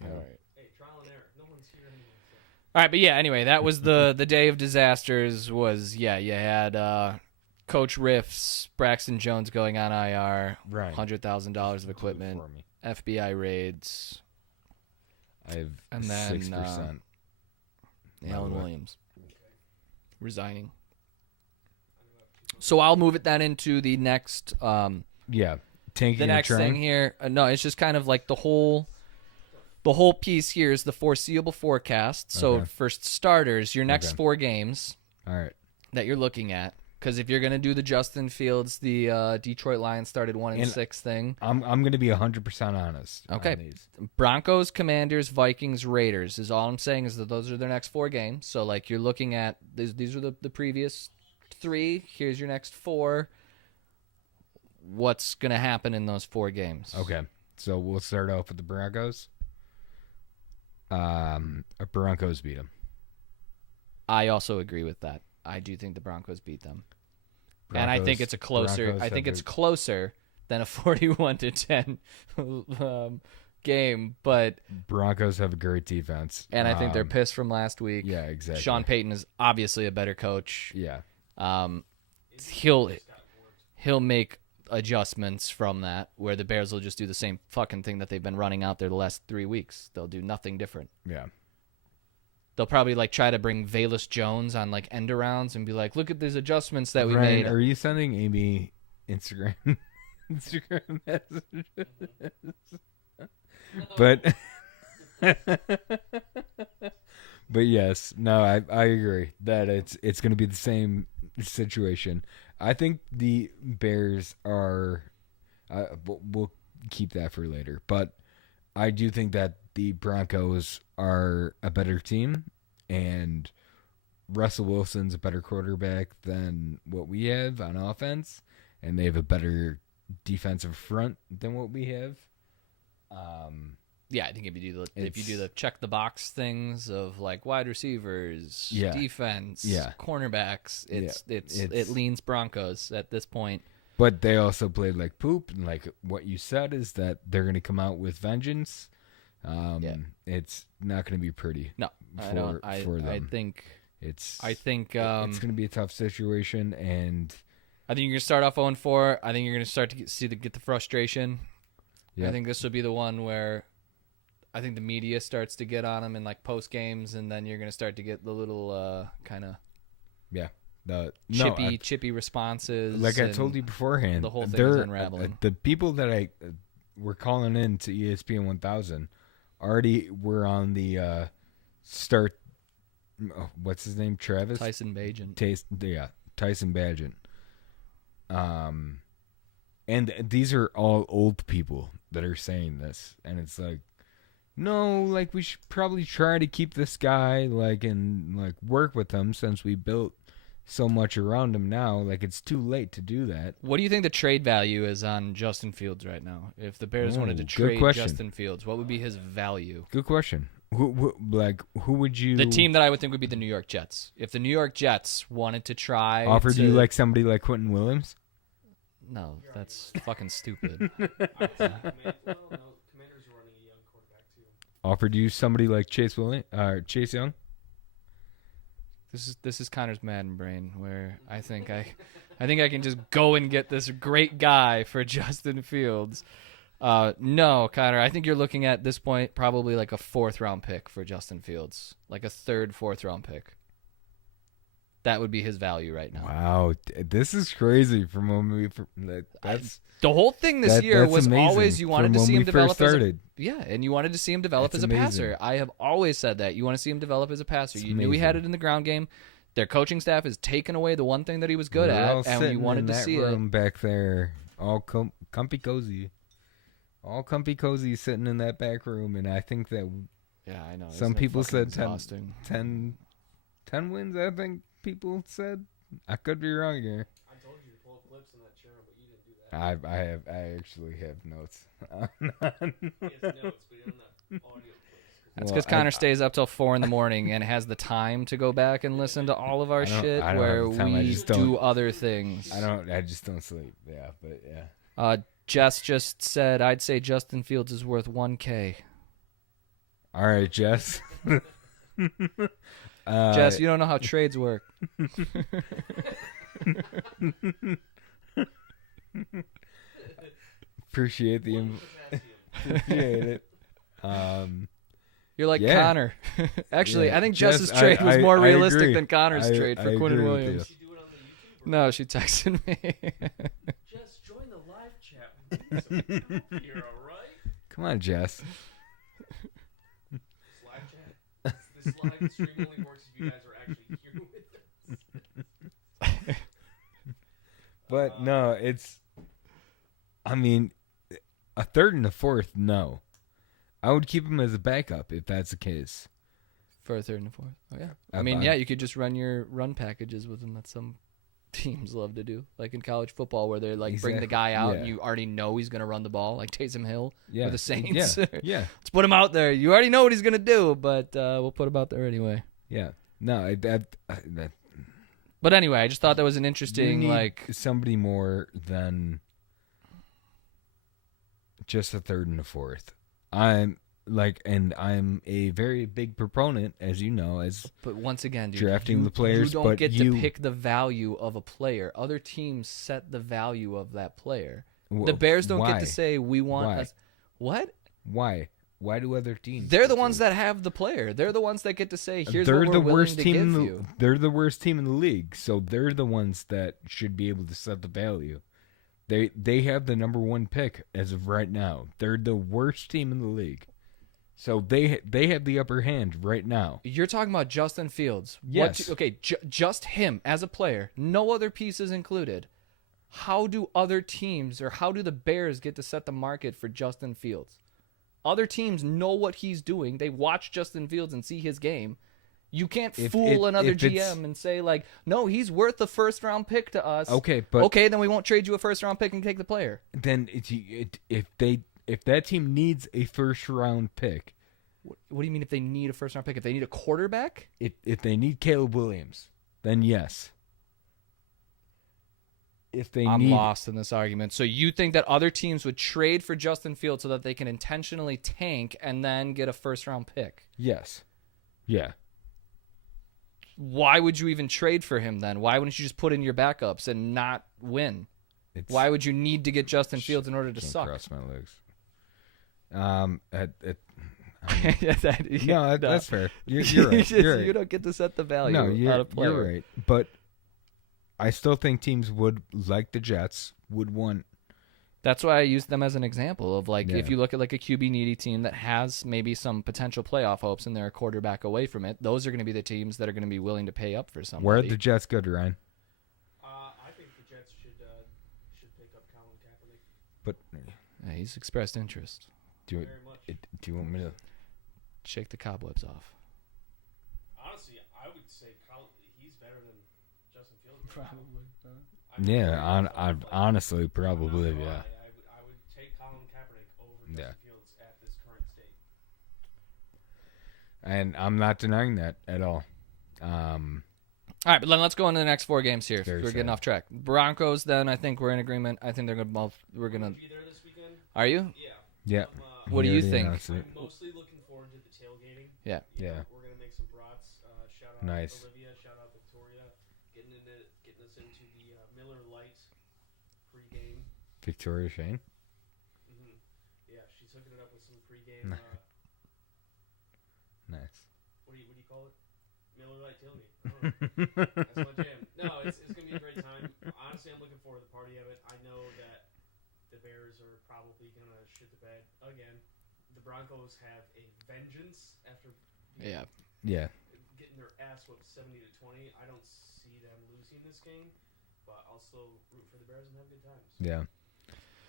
but All right. hey, trial and error. No one's here anymore. So. All right, but yeah. Anyway, that was the day of disasters. You had Coach Riffs, Braxton Jones going on IR, Right. $100,000 of equipment, For me. FBI raids, I have and then 6%. Alan way. Williams resigning. So I'll move it then into the next. Yeah. Tanking The next thing here, no, it's just kind of like the whole piece here is the foreseeable forecast. So Okay. for starters, your next Okay. 4 games All right. that you're looking at, because if you're going to do the Justin Fields, the Detroit Lions started 1-6 thing. I'm going to be 100% honest. Okay. On these. Broncos, Commanders, Vikings, Raiders is all I'm saying is that those are their next 4 games. So like you're looking at these are the previous 3. Here's your next 4. What's going to happen in those 4 games? Okay. So we'll start off with the Broncos. Broncos beat them. I also agree with that. I do think the Broncos beat them. And I think it's a closer. Broncos I think have it's closer than a 41-10 game. But Broncos have a great defense. I think they're pissed from last week. Yeah, exactly. Sean Payton is obviously a better coach. Yeah. He'll make adjustments from that, where the Bears will just do the same fucking thing that they've been running out there the last 3 weeks. They'll do nothing different. Yeah. They'll probably try to bring Velus Jones on end arounds and be like, look at these adjustments that we Ryan, made. are you sending Amy Instagram messages? But yes, no, I agree that it's going to be the same situation. I think the Bears are we'll keep that for later, but I do think that the Broncos are a better team, and Russell Wilson's a better quarterback than what we have on offense, and they have a better defensive front than what we have. Yeah, I think if you do the check the box things of wide receivers, Yeah. defense, Yeah. cornerbacks, it It's- leans Broncos at this point. But they also played like poop, and what you said is that they're going to come out with vengeance. Yeah. It's not going to be pretty. No, I for don't. them. I think It's it's going to be a tough situation, and I think you're gonna start off 0-4. I think you're gonna start to get the frustration. Yep. I think this would be the one where I think the media starts to get on him in like post games, and then you're going to start to get the little kind of chippy responses. Like I and told you beforehand, the whole thing is they're- unraveling. The people that were calling in to E ESPN 1000 already were on the start. What's his name? Travis Tyson Bagent. Tyson Bagent. And these are all old people that are saying this, and it's like, no, like we should probably try to keep this guy, like, and like work with him since we built so much around him now. Like, it's too late to do that. What do you think the trade value is on Justin Fields right now? If the Bears wanted to good trade question. Justin Fields, what would be his value? Good question. Who would you? The team that I would think would be the New York Jets. If the New York Jets wanted to try offered to, you like somebody like Quentin Williams? no, that's fucking stupid. Commanders are running a young quarterback too. Offered you somebody like Chase Young? This is Connor's Madden brain, where I think I can just go and get this great guy for Justin Fields. No, Connor, I think you're looking at this point probably like a 4th round pick for Justin Fields, like a 3rd, 4th round pick. That would be his value right now. Wow, this is crazy. From when we that's The whole thing this year that's was amazing. always you wanted From to when see we him develop first started. and you wanted to see him develop That's as a amazing. passer. I have always said that. You want to see him develop as a passer. It's You knew he had amazing. it in the ground game. Their coaching staff has taken away the one thing that he was good We're all at, and sitting you wanted in to that see room back there, all comfy cozy, all comfy cozy, sitting in that back room. And I think that it. Yeah, I know. some Isn't it people fucking said exhausting? 10 wins. I think people said. I could be wrong here. I told you to pull up clips in that churro, but you didn't do that. I actually have notes. He has notes, but he doesn't have audio clips. That's Well, because Connor stays up till 4 a.m. and has the time to go back and listen to all of our I don't- shit, I don't where have the time. I we just do don't- other things. I just don't sleep. Yeah, but yeah. Jess just said, I'd say Justin Fields is worth $1K. All right, Jess. Jess, you don't know how trades work. appreciate the appreciate it. You're like Yeah. Connor. Actually, Yeah. I think Jess, Jess's trade was I more agree. realistic than Connor's I- trade for I Quinn agree with Williams. Did you do it on the YouTube? Or No, she texted me. just join the live chat. We need some help here, all right? Come on, Jess. This live chat. This live stream only works if you guys are actually here with us. But no, it's. I mean, a 3rd and a 4th. No, I would keep him as a backup if that's the case. For a 3rd and a 4th. Oh, yeah. I I- mean, I- yeah, you could just run your run packages with him that some teams love to do. Like in college football where they like bring the Exactly, guy out yeah. and you already know he's going to run the ball, like Taysom Hill Yeah, for the Saints. Yeah, Let's put him out there. You already know what he's going to do, but we'll put him out there anyway. yeah. No, that But anyway, I just thought that was an you interesting, need like, somebody more than just a 3rd and a 4th. I'm a very big proponent, as you know, as but once again, dude, drafting you, the players, you don't but get you- to pick the value of a player. Other teams set the value of that player. Wh- The Bears don't why? get to say we want Why? us. What? Why? Why do other teams? They're the get ones to- that have the player. They're the ones that get to say, "Here's they're what we're the willing worst to team give in the, you." They're the worst team in the league, so they're the ones that should be able to set the value. They have the number 1 pick as of right now. They're the worst team in the league, so they have the upper hand right now. You're talking about Justin Fields. Yes. Just him as a player, no other pieces included. How do other teams or how do the Bears get to set the market for Justin Fields? Other teams know what he's doing. They watch Justin Fields and see his game. You can't fool another if it's- GM and say like, "No, he's worth the 1st-round pick to us." Okay, but Okay, then we won't trade you a 1st-round pick and take the player. then if that team needs a 1st-round pick, What do you mean if they need a 1st-round pick? If they need a quarterback? if they need Caleb Williams, then yes. If they I'm need lost in this argument. So you think that other teams would trade for Justin Fields so that they can intentionally tank and then get a 1st-round pick? yes, yeah. Why would you even trade for him then? Why wouldn't you just put in your backups and not win? It's, Why would you need to get Justin Fields in order to can't suck? cross my legs. That's fair. You're right. You're right. You don't get to set the value No, on a player. you're right. But I still think teams would, like the Jets, would want. That's why I use them as an example of like Yeah. if you look at like a QB needy team that has maybe some potential playoff hopes and they're a quarterback away from it, those are going to be the teams that are going to be willing to pay up for somebody. Where are the Jets good, Ryan? I think the Jets should pick up Colin Kaepernick But Yeah, he's expressed interest. do very much. do you want me to? Shake the cobwebs off. Honestly, I would say he's better than Justin Fields. Honestly, probably, yeah. I would take Colin Kaepernick over Justin Yeah. Fields at this current state. And I'm not denying that at all. All right, but then let's go into the next 4 games here. Very We're getting sad. off track. Broncos, then I think we're in agreement. I think they're going to we're going to Be there this weekend? Are you? Yeah. Yeah. What do He you already think? announced it. I'm mostly looking forward to the tailgating. Yeah. You know, Yeah. We're gonna make some brats. Shout out Nice. Olivia. Shout out Victoria. Getting us into the Miller Lite pregame. Victoria Shane. Yeah, she's hooking it up with some pregame. Nice. What do you call it? Miller Lite tailgate. I don't know. That's my jam. No, it's gonna be a great time. Honestly, I'm looking forward to the party of it. I know that the Bears are probably gonna shit the bed again. The Broncos have a vengeance after Yeah. Yeah. getting their ass whipped 70-20. I don't see them losing this game, but I'll still root for the Bears and have good times. Yeah.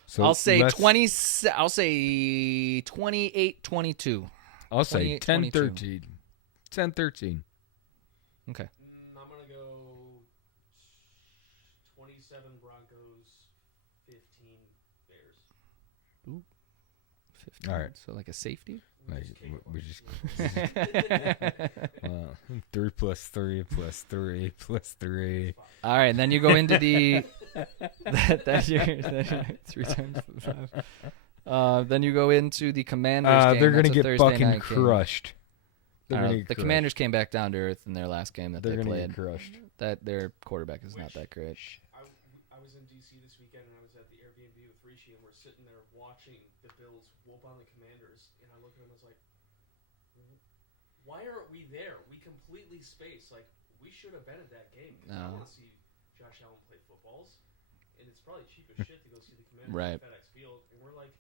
So I'll say let's- 20 I'll say 28-22. I'll say 28-22. 10-13. 10-13. Okay. I'm gonna go 27 Broncos, 15 Bears. 15. All right. So like a safety? We just 3 plus 3 plus 3 plus 3. All right, and then you go into the that you're 3 times 5. Then you go into the Commanders game. They're gonna That's a get Thursday fucking night game. crushed. They're gonna get The crushed. Commanders came back down to earth in their last game that They're they gonna played. get crushed. That their quarterback is not that great. I was in DC this weekend and I was at the Airbnb with Rishi and we're sitting there watching the Bills whoop on the Commanders and I look at him and I was like, why aren't we there? We completely spaced. Like, we should have been at that game. 'Cause I No. want to see Josh Allen play footballs. And it's probably cheap as shit to go see the Commanders Right. at FedEx Field. And we're like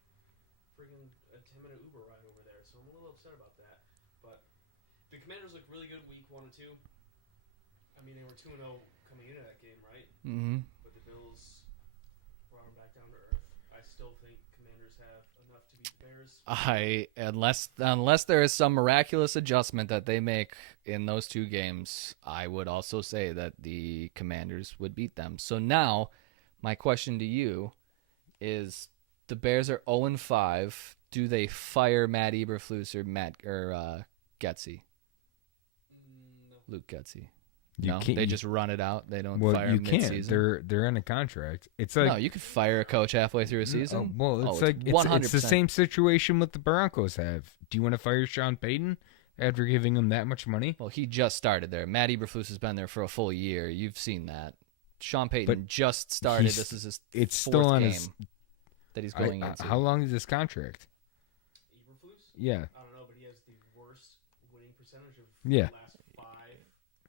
friggin' a 10-minute Uber ride over there. So I'm a little upset about that. But the Commanders look really good week 1 and 2. I mean, they were 2-0 coming into that game, right? Mm-hmm. But the Bills brought them back down to earth. I still think Commanders have enough to beat the Bears. Unless there is some miraculous adjustment that they make in those 2 games, I would also say that the Commanders would beat them. So now, my question to you is: the Bears are 0-5. Do they fire Matt Eberflus or Getsy? No. Luke Getsy. You No, can't- they you- just run it out. They don't Well, fire you him can't. mid-season. They're in a contract. It's like No, you could fire a coach halfway through a season. well, it's like 100%. it's the same situation what the Broncos have. Do you want to fire Sean Payton after giving him that much money? Well, he just started there. Matt Eberflus has been there for a full year. You've seen that. Sean Payton But just started. he's- This is his It's 4th still on game his. that he's going into. How long is this contract? Eberflus? Yeah. I don't know, but he has the worst winning percentage of Yeah. the last 5.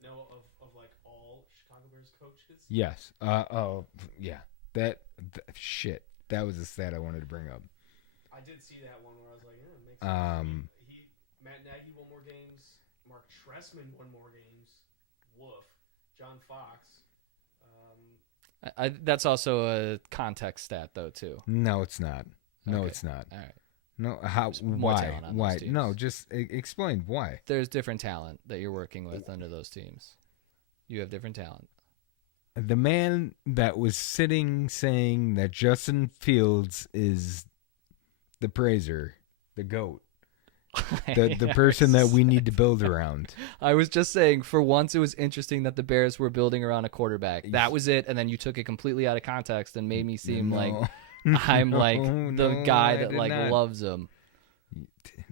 No, of like all Chicago Bears coaches. Yes. Yeah. That shit. That was a stat I wanted to bring up. I did see that one where I was like, yeah, it makes sense. I mean, Matt Nagy won more games. Mark Trestman won more games. Woof. John Fox. That's also a context stat, though, too. No, it's not. No, Okay. it's not. All right. No, how? There's more Why? talent on those Why? teams. No, just explain why. There's different talent that you're working with under those teams. You have different talent. The man that was sitting saying that Justin Fields is the praiser, the GOAT, the person that we need to build around. I was just saying, for once, it was interesting that the Bears were building around a quarterback. That was it, and then you took it completely out of context and made me seem like I'm like the guy I that did like not. loves him.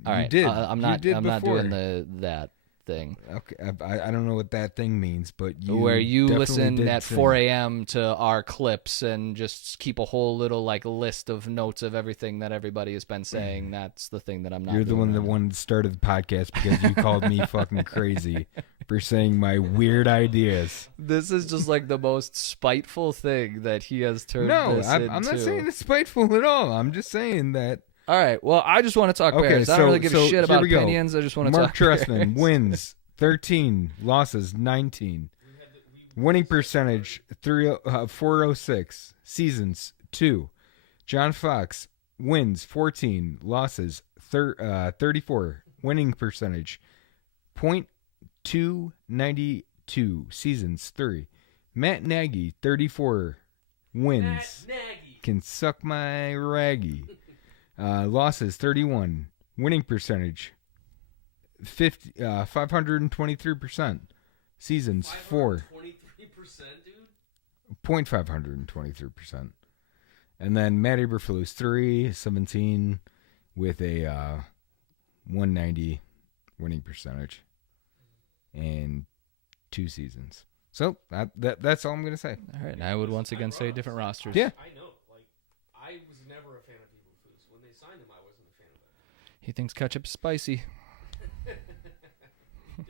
All You right, did. I'm You not. did I'm not before. doing that thing. Okay, I don't know what that thing means, but Where you definitely listen did at sing. 4 a.m. to our clips and just keep a whole little like list of notes of everything that everybody has been saying. That's the thing that I'm not. You're the doing one that right now. wanted to start the podcast because you called me fucking crazy for saying my weird ideas. This is just like the most spiteful thing that he has turned. No, this I'm not into. saying it's spiteful at all. I'm just saying that. All right. Well, I just want to talk Okay, Bears. I don't so- really give so a shit here about we go. opinions. I just want to Mark talk. Trestman Bears. wins 13, losses 19, winning percentage 406, seasons 2. John Fox wins 14, losses 34, winning percentage .292, seasons 3. Matt Nagy 34 wins. Can suck my raggy. Losses 31, winning percentage 523%, seasons 4. 23%, dude. 523%. And then Matt Eberflus 317 with a 190 winning percentage and 2 seasons. So that's all I'm gonna say. All right. And I would once again say different rosters. Yeah. I know. Like, I was never a fan of Eberflus. When they signed him, I wasn't a fan of him. He thinks ketchup's spicy. He does, dude.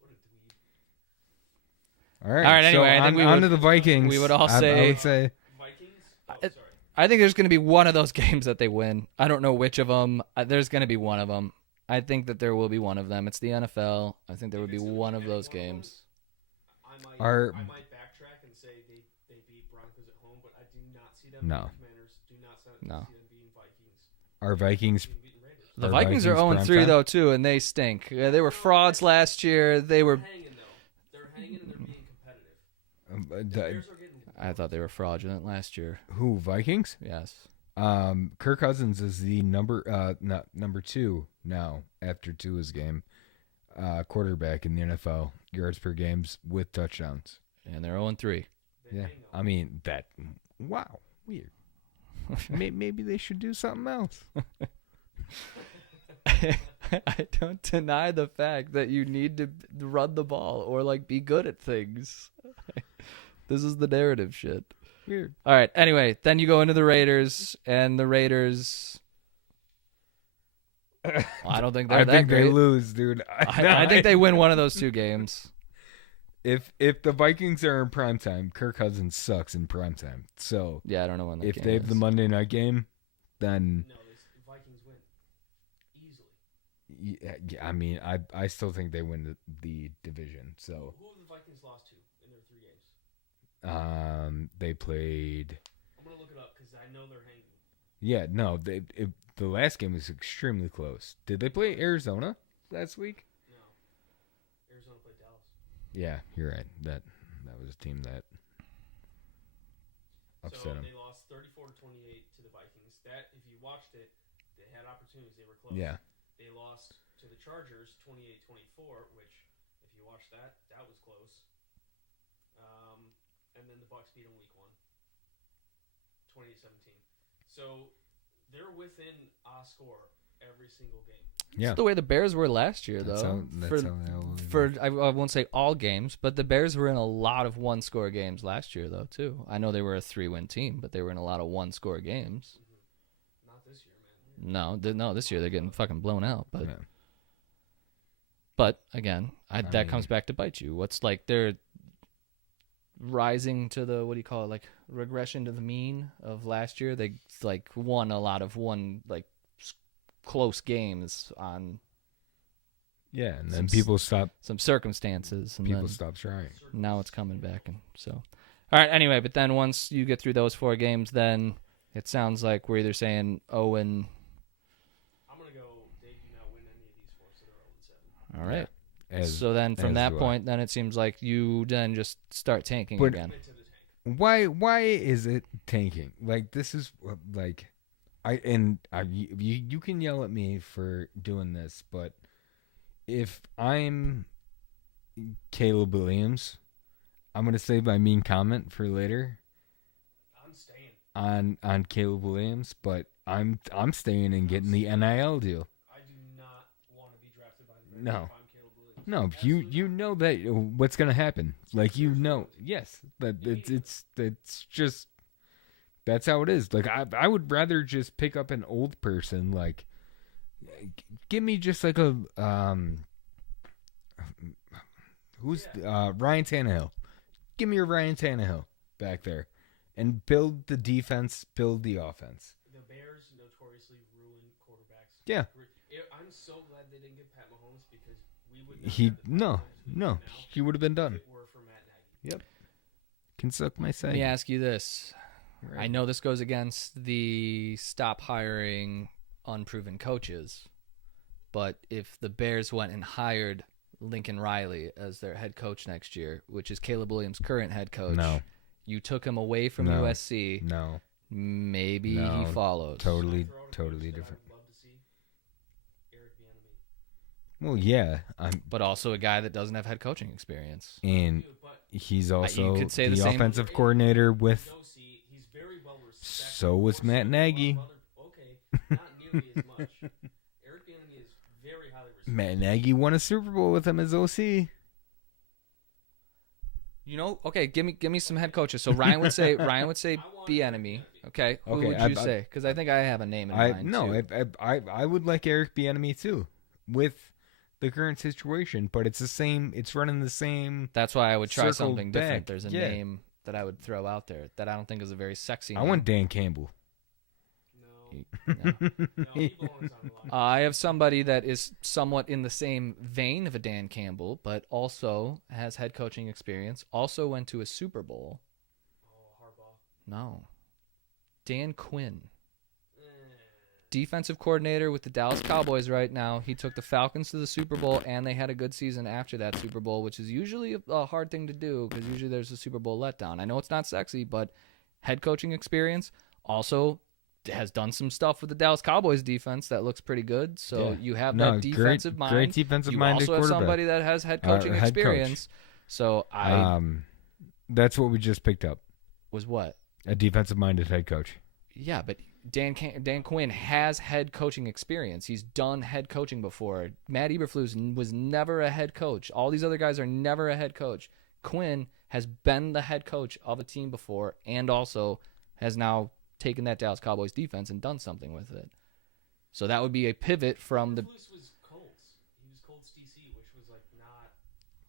What a dweeb. All right. All right, anyway, I think we on would- to the Vikings. we would all I say- would say Vikings? Oh, I- sorry. I think there's going to be one of those games that they win. I don't know which of them. There's going to be one of them. I think that there will be one of them. It's the NFL. I think there would be one of those games. I might backtrack and say they beat Broncos at home, but I do not see them No. beating Commanders. Do not see No. them beating Vikings. our Vikings. Beating Raiders. The Are Vikings are Vikings 0-3 prime though too, and they stink. They were frauds last year. They were. They're hanging, though. They're hanging and they're being competitive. The The, Bears are getting I thought they were fraudulent last year. who Vikings? Yes. Kirk Cousins is the number 2 now after Tua's game. Quarterback in the NFL, yards per games with touchdowns. And they're 0-3. Yeah, I mean that. Wow, weird. Maybe they should do something else. I don't deny the fact that you need to run the ball or like be good at things. This is the narrative shit. Weird. All right. Anyway, then you go into the Raiders, and the Raiders. Well, I don't think they're I that think great. they lose, dude. I think they win one of those two games. If the Vikings are in primetime, Kirk Cousins sucks in primetime. So Yeah, I don't know when that if game they have is. the Monday night game, then No, the Vikings win easily. yeah, I mean, I still think they win the division. So Who have the Vikings lost to in their 3 games? they played. I'm gonna look it up because I know they're hanging. Yeah, no, the last game was extremely close. Did they play Arizona last week? No, Arizona played Dallas. Yeah, you're right. That was a team that So upset them. they lost 34-28 to the Vikings. That, if you watched it, they had opportunities. They were close. Yeah, They lost to the Chargers 28-24, which, if you watch that, that was close. And then the Bucs beat them week 1, 28-17. So they're within a score every single game. yeah. It's the way the Bears were last year, That's though. how they always for I won't say all games, but the Bears were in a lot of one-score games last year, though, too. I know they were a 3-win team, but they were in a lot of one-score games. Not this year, man. No, this year they're getting fucking blown out. But Yeah. But again, that mean- comes back to bite you. What's like they're rising to the, what do you call it, like regression to the mean of last year. They like won a lot of close games on Yeah, and Some then people stop some circumstances, and then stop trying. now it's coming back. And so, all right. Anyway, but then once you get through those 4 games, then it sounds like we're either saying Owen. I'm going to go, they do not win any of these 4, so they're 0-7. All right. As, So then from as that do I. point, then it seems like you then just start tanking But- again. Into the tank. Why is it tanking? Like this is like you can yell at me for doing this, but if I'm Caleb Williams, I'm gonna save my mean comment for later I'm staying. on Caleb Williams, but I'm staying and getting the NIL deal. I do not want to be drafted by the Bears No. if I'm Caleb No, you know that what's gonna happen. Like yes, that it's just that's how it is. Like I would rather just pick up an old person. Like, give me just like a who's Ryan Tannehill. Give me a Ryan Tannehill back there, and build the defense, build the offense. The Bears notoriously ruin quarterbacks. Yeah. I'm so glad they didn't get Pat Mahomes because we would not have the Pat Mahomes we No, have now he would have been if done. it were for Matt Nagy. Yep. Can suck my Let say. me ask you this. Right. I know this goes against the stop hiring unproven coaches, but if the Bears went and hired Lincoln Riley as their head coach next year, which is Caleb Williams' current head coach, No. you took him away from No. USC, No, maybe No. he follows. totally Can I throw out a totally coach that different. I'd love to see? Eric Bieniemy. Well, yeah, But also a guy that doesn't have head coaching experience. and Dude, but he's also could say the the same- offensive coordinator with. OC, he's very well respected. So was More Matt than a lot of Nagy. Okay, not nearly as much. Eric Bieniemy is very highly respected. Matt Nagy won a Super Bowl with him as OC. You know, okay, give me some head coaches. So Ryan would say Bieniemy. Okay, who Okay, would you say? Because I think I have a name in mind. too. I would like Eric Bieniemy too, with the current situation. But it's the same. It's running the same. That's why I would try Circle something back, different. There's a yeah. name that I would throw out there that I don't think is a very sexy I name. want Dan Campbell. No, no, he belongs on a lot. I have somebody that is somewhat in the same vein of a Dan Campbell, but also has head coaching experience, also went to a Super Bowl. Oh, Harbaugh. No. Dan Quinn. Eh. Defensive coordinator with the Dallas Cowboys right now. He took the Falcons to the Super Bowl, and they had a good season after that Super Bowl, which is usually a hard thing to do because usually there's a Super Bowl letdown. I know it's not sexy, but head coaching experience. Also has done some stuff with the Dallas Cowboys defense that looks pretty good. So Yeah. you have No, that defensive mind. Great defensive You minded also have quarterback. somebody that has head coaching head coach. experience. So I That's what we just picked up. was what? A defensive minded head coach. Yeah, but Dan Quinn has head coaching experience. He's done head coaching before. Matt Eberflus was never a head coach. All these other guys are never a head coach. Quinn has been the head coach of a team before and also has now taken that Dallas Cowboys defense and done something with it. So that would be a pivot from the... Eberflus was Colts. He was Colts DC, which was like not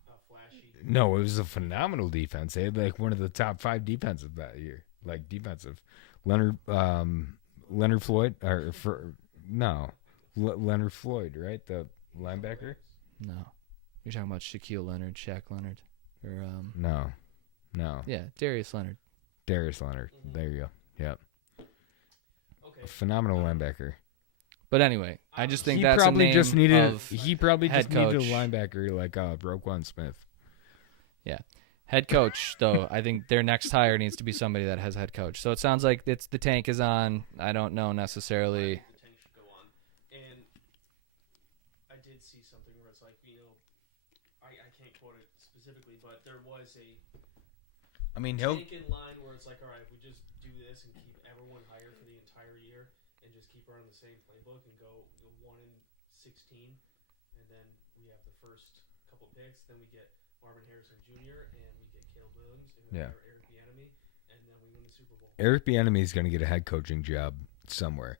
a flashy. No, it was a phenomenal defense. They had like one of the top 5 defensive that year. Like defensive. Leonard Floyd Leonard Floyd, right? The linebacker? No. You're talking about Shaquille Leonard, Shaq Leonard. Or No. yeah, Darius Leonard. Darius Leonard. There you go. Yep. Okay. A phenomenal linebacker. But anyway, I just think He that's probably a name just needed of he probably head just needed a coach. linebacker like Roquan Smith. head coach. Though I think their next hire needs to be somebody that has head coach. So it sounds like it's the tank is on. I don't know necessarily. The tank should go on. And I did see something where it's like, I can't quote it specifically, but there was a I mean, tank in line where it's like, all right, if we just do this and keep everyone hired for the entire year and just keep running the same playbook and go 1-16, and then we have the first couple picks, then we get Marvin Harrison Jr. and we get Caleb Williams and we Yeah. hire Eric Bieniemy, and then we win the Super Bowl. Eric Bieniemy is going to get a head coaching job somewhere.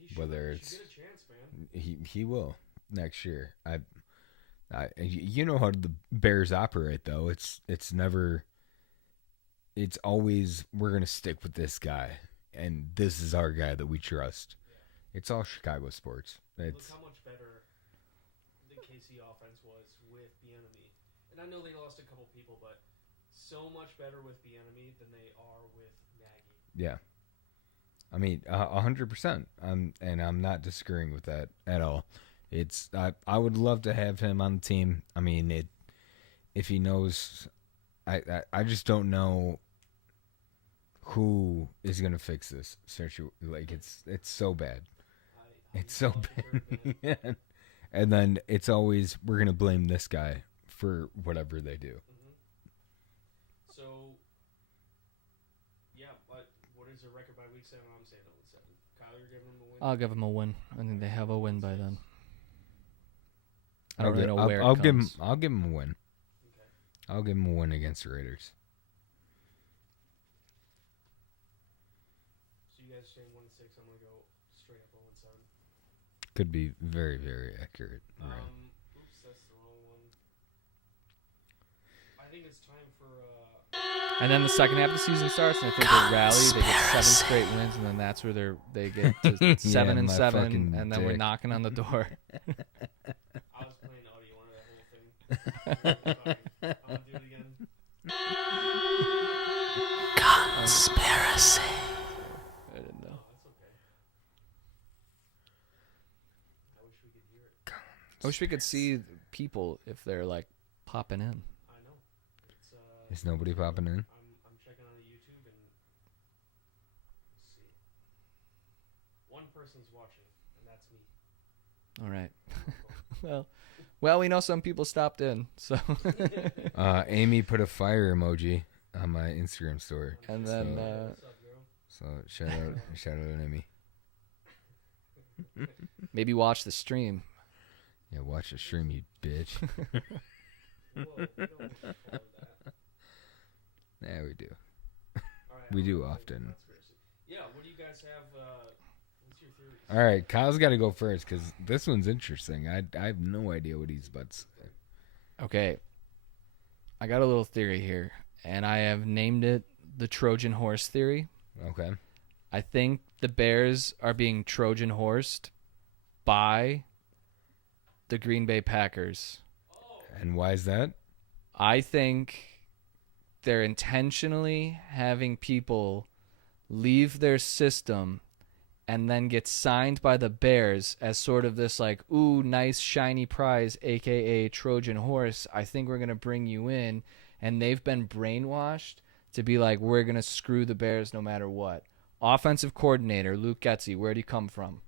He should, whether he it's- should get a chance, man. He will next year. You know how the Bears operate though. It's always we're gonna stick with this guy, and this is our guy that we trust. It's all Chicago sports. Look It's how much better the KC offense was with Bieniemy. And I know they lost a couple people, but so much better with Bieniemy than they are with Nagy. yeah. I mean, 100%. And I'm not disagreeing with that at all. It's I would love to have him on the team. I mean, if he knows, I just don't know who is gonna fix this. Like it's so bad. It's so bad. And then it's always we're gonna blame this guy for whatever they do. So, yeah, but what is their record by week 7? I'm saying 0-7. Kyle, you're giving them a win? I'll give them a win. I think they have a win by then. I don't really know where I'll it give him. comes. I'll give him a win. Okay. I'll give him a win against the Raiders. So you guys saying 1-6? I'm gonna go straight up 0-7. Could be very, very accurate. Right. Oops, that's the wrong one. I think it's time for. And then the second half of the season starts, and I think they rally. They get 7 straight wins, and then that's where they get to 7 and my 7, fucking and then we're dick. knocking on the door. I was playing audio under that whole thing. I'm gonna do it again. Conspiracy. I didn't know. Oh, that's okay. I wish we could hear it. I wish we could see people if they're like popping in. I know. It's Is nobody popping in? I'm checking on the YouTube and let's see. One person's watching, and that's me. All right. well, we know some people stopped in, so. Amy put a fire emoji on my Instagram story. And then What's up, girl? So shout out Amy. maybe watch the stream. Yeah, watch the stream, you bitch. Whoa, we don't look forward to that. Yeah, we do. All right, We I'll do go often. conspiracy. Yeah, what do you guys have? What's your theories? All right, Kyle's got to go first because this one's interesting. I have no idea what he's about to say. Okay. I got a little theory here, and I have named it the Trojan horse theory. Okay. I think the Bears are being Trojan horsed by the Green Bay Packers. And why is that? I think they're intentionally having people leave their system and then get signed by the Bears as sort of this like, ooh, nice shiny prize, aka Trojan horse. I think we're going to bring you in. And they've been brainwashed to be like, we're going to screw the Bears no matter what. Offensive coordinator, Luke Getsy, where'd he come from?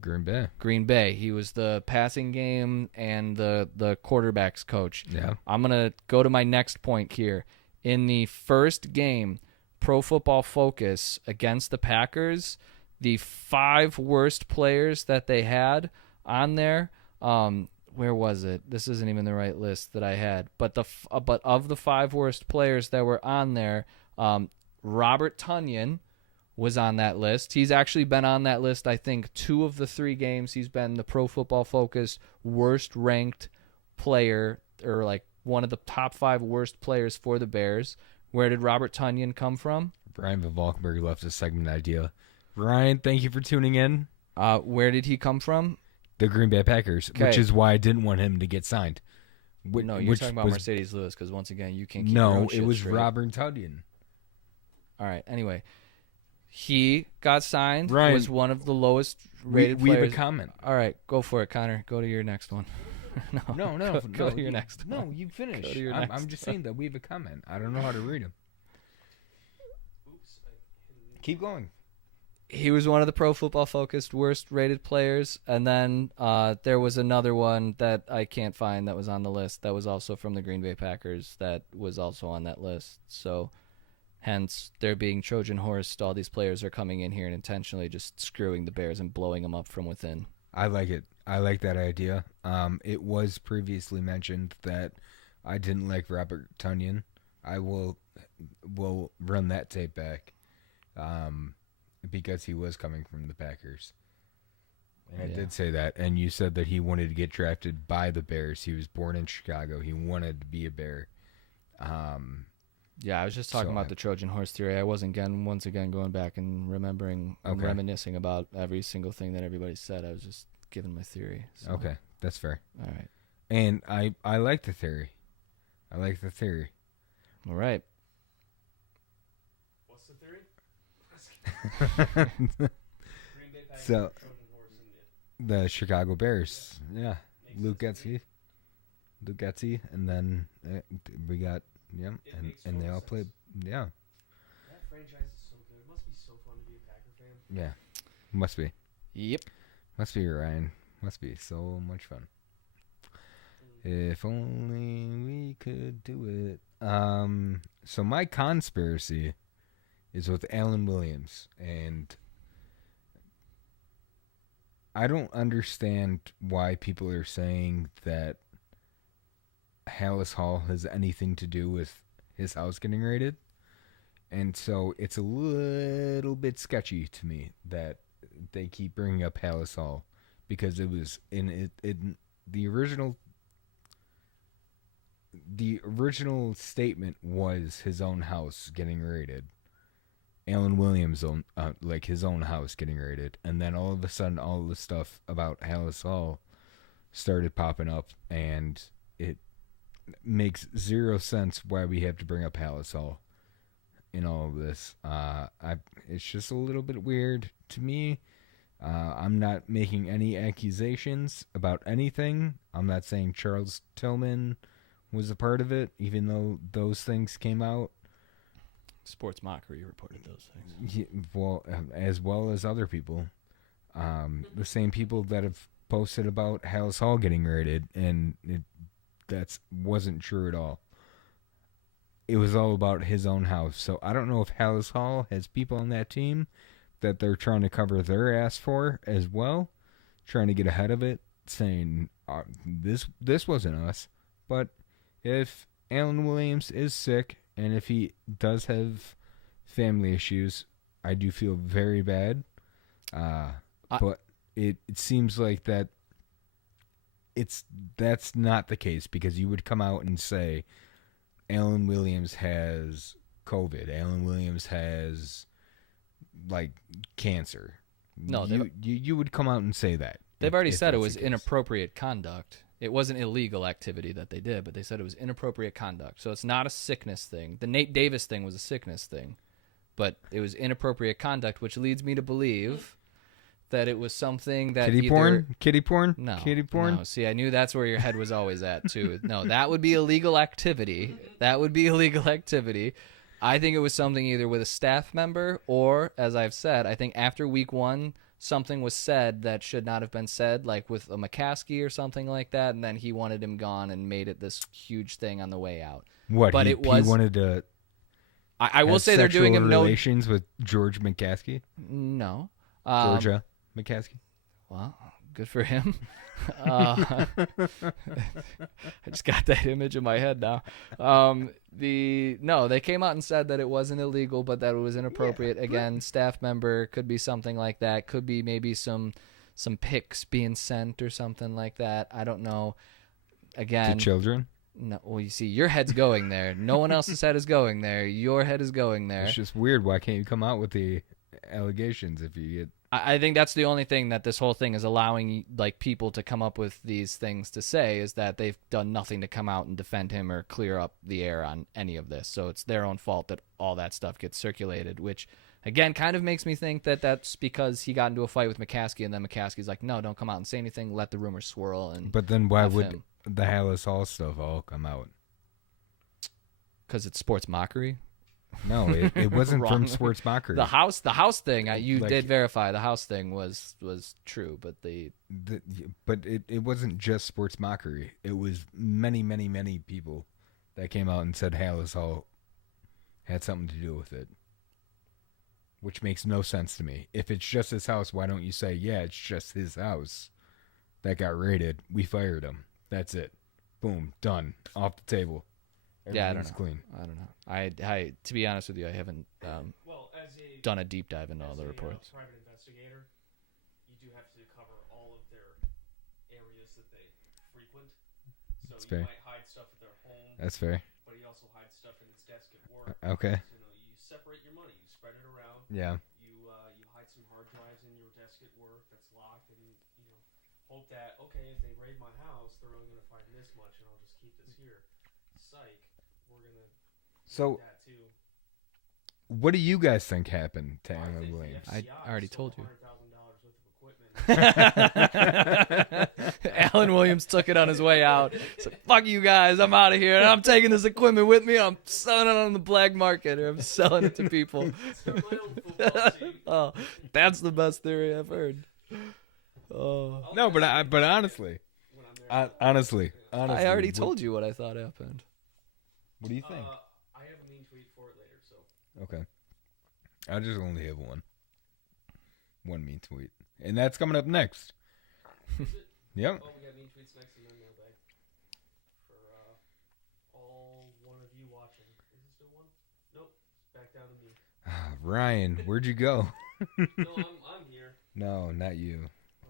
Green Bay. Green Bay. He was the passing game and the quarterbacks coach. Yeah. I'm going to go to my next point here. In the first game, Pro Football Focus against the Packers, the 5 worst players that they had on there, where was it? This isn't even the right list that I had. But but of the 5 worst players that were on there, Robert Tonyan was on that list. He's actually been on that list, I think, 2 of the 3 games. He's been the Pro Football Focus worst ranked player, or like one of the top 5 worst players for the Bears. Where did Robert Tonyan come from? Brian Valkenburg left a segment idea. Ryan, thank you for tuning in. Where did he come from? The Green Bay Packers, Okay. which is why I didn't want him to get signed. No, you're Which talking about was- Mercedes Lewis, because once again, you can't keep your own No, shit it was straight. Robert Tonyan. All right, anyway. He got signed, Ryan, was one of the lowest We rated have players. a comment. All right, go for it, Connor. Go to your next one. Go to your next one. No, you finish. Go to your I'm next just saying that we have a comment. I don't know how to read them. Oops. Keep going. He was one of the Pro Football Focused worst rated players, and then there was another one that I can't find that was on the list that was also from the Green Bay Packers that was also on that list. So, hence, they're being Trojan horsed. All these players are coming in here and intentionally just screwing the Bears and blowing them up from within. I like it. I like that idea. It was previously mentioned that I didn't like Robert Tonyan. I will run that tape back. Because he was coming from the Packers. And I Yeah. did say that. And you said that he wanted to get drafted by the Bears. He was born in Chicago. He wanted to be a Bear. Yeah, I was just talking So about the Trojan horse theory. I wasn't once again going back and remembering and Okay. reminiscing about every single thing that everybody said. I was just giving my theory. So, Okay, that's fair. All right. And I like the theory. I like the theory. All right. What's the theory? Green Bay Packers So- are Trojan horse and The Chicago Bears. Yeah. Luke Getsy. And then we got, yeah, It and, makes and they total all sense. played, yeah. that franchise is so good. It must be so fun to be a Packer fan. Yeah. Must be. Yep. Must be, Ryan. Must be so much fun. If only we could do it. So my conspiracy is with Alan Williams, and I don't understand why people are saying that Hallis Hall has anything to do with his house getting raided. And so it's a little bit sketchy to me that they keep bringing up Hallis Hall because it was in the original statement was his own house getting raided. Alan Williams' own his own house getting raided, and then all of a sudden all the stuff about Hallis Hall started popping up, and it makes zero sense why we have to bring up Hallis Hall in all of this. It's just a little bit weird to me. I'm not making any accusations about anything. I'm not saying Charles Tillman was a part of it, even though those things came out. Sports Mockery reported those things. Yeah, as well as other people. The same people that have posted about Hallis Hall getting raided, and that wasn't true at all. It was all about his own house. So I don't know if Hallis Hall has people on that team that they're trying to cover their ass for as well, trying to get ahead of it, saying this wasn't us. But if Alan Williams is sick, and if he does have family issues, I do feel very bad. But it seems like that's not the case, because you would come out and say Alan Williams has COVID. Alan Williams has cancer. No, you would come out and say that. They've already said it that's was the case. inappropriate conduct. It wasn't illegal activity that they did, but they said it was inappropriate conduct. So it's not a sickness thing. The Nate Davis thing was a sickness thing, but it was inappropriate conduct, which leads me to believe that it was something that Kitty porn? No. Kitty porn? No. See, I knew that's where your head was always at, too. No, that would be illegal activity. That would be illegal activity. I think it was something either with a staff member or, as I've said, I think after week 1, something was said that should not have been said, like with a McCaskey or something like that, and then he wanted him gone and made it this huge thing on the way out. What? But he wanted to. I will say they're doing him no relations with George McCaskey. No. Georgia McCaskey. Well, good for him. I just got that image in my head now. They came out and said that it wasn't illegal, but that it was inappropriate. Again, staff member, could be something like that. Could be maybe some pics being sent or something like that. I don't know. Again, To children. No. Well, you see, your head's going there. No one else's head is going there. Your head is going there. It's just weird. Why can't you come out with the allegations if you get? I think that's the only thing that this whole thing is allowing people to come up with these things to say, is that they've done nothing to come out and defend him or clear up the air on any of this. So it's their own fault that all that stuff gets circulated, which again kind of makes me think that that's because he got into a fight with McCaskey, and then McCaskey's like, no, don't come out and say anything, let the rumors swirl. But then why F would him. the Hallis Hall stuff all come out? Because it's sports mockery. No, it wasn't Wrong. from Sports Mockery. The house thing, you Like- did verify the house thing was true, but But it wasn't just Sports Mockery. It was many, many, many people that came out and said Hallis Hall had something to do with it. Which makes no sense to me. If it's just his house, why don't you say, yeah, it's just his house that got raided. We fired him. That's it. Boom. Done. Off the table. Yeah, I don't Everything's know. clean. I don't know. I to be honest with you, I haven't Well, as a done a deep dive into all as the a, reports. private investigator, you do have to cover all of their areas that they frequent. So That's you fair. might hide stuff at their home, That's fair. but he also hides stuff in his desk at work. Okay. So, you separate your money. You spread it around. Yeah. You hide some hard drives in your desk at work that's locked, and hope that if they raid my house, they're only going to find this much, and I'll just keep this here. Psych. We're gonna. So, That too. what do you guys think happened to I Alan think the Williams? I FCI already stole told you. $100,000 worth of equipment. Alan Williams took it on his way out. So fuck you guys, I'm out of here, and I'm taking this equipment with me. I'm selling it on the black market, or I'm selling it to people. Start my own football team. Oh, that's the best theory I've heard. Oh, No, but honestly, When I'm there. honestly, I already told you what I thought happened. What do you think? I have a mean tweet for it later, so. Okay. I just only have one. one mean tweet, and that's coming up next. Is it? Yep. Oh, we got mean tweets next in the mailbag. For all one of you watching. Is it still one? Nope. Back down to me. Ryan, where'd you go? No, I'm here. No, not you.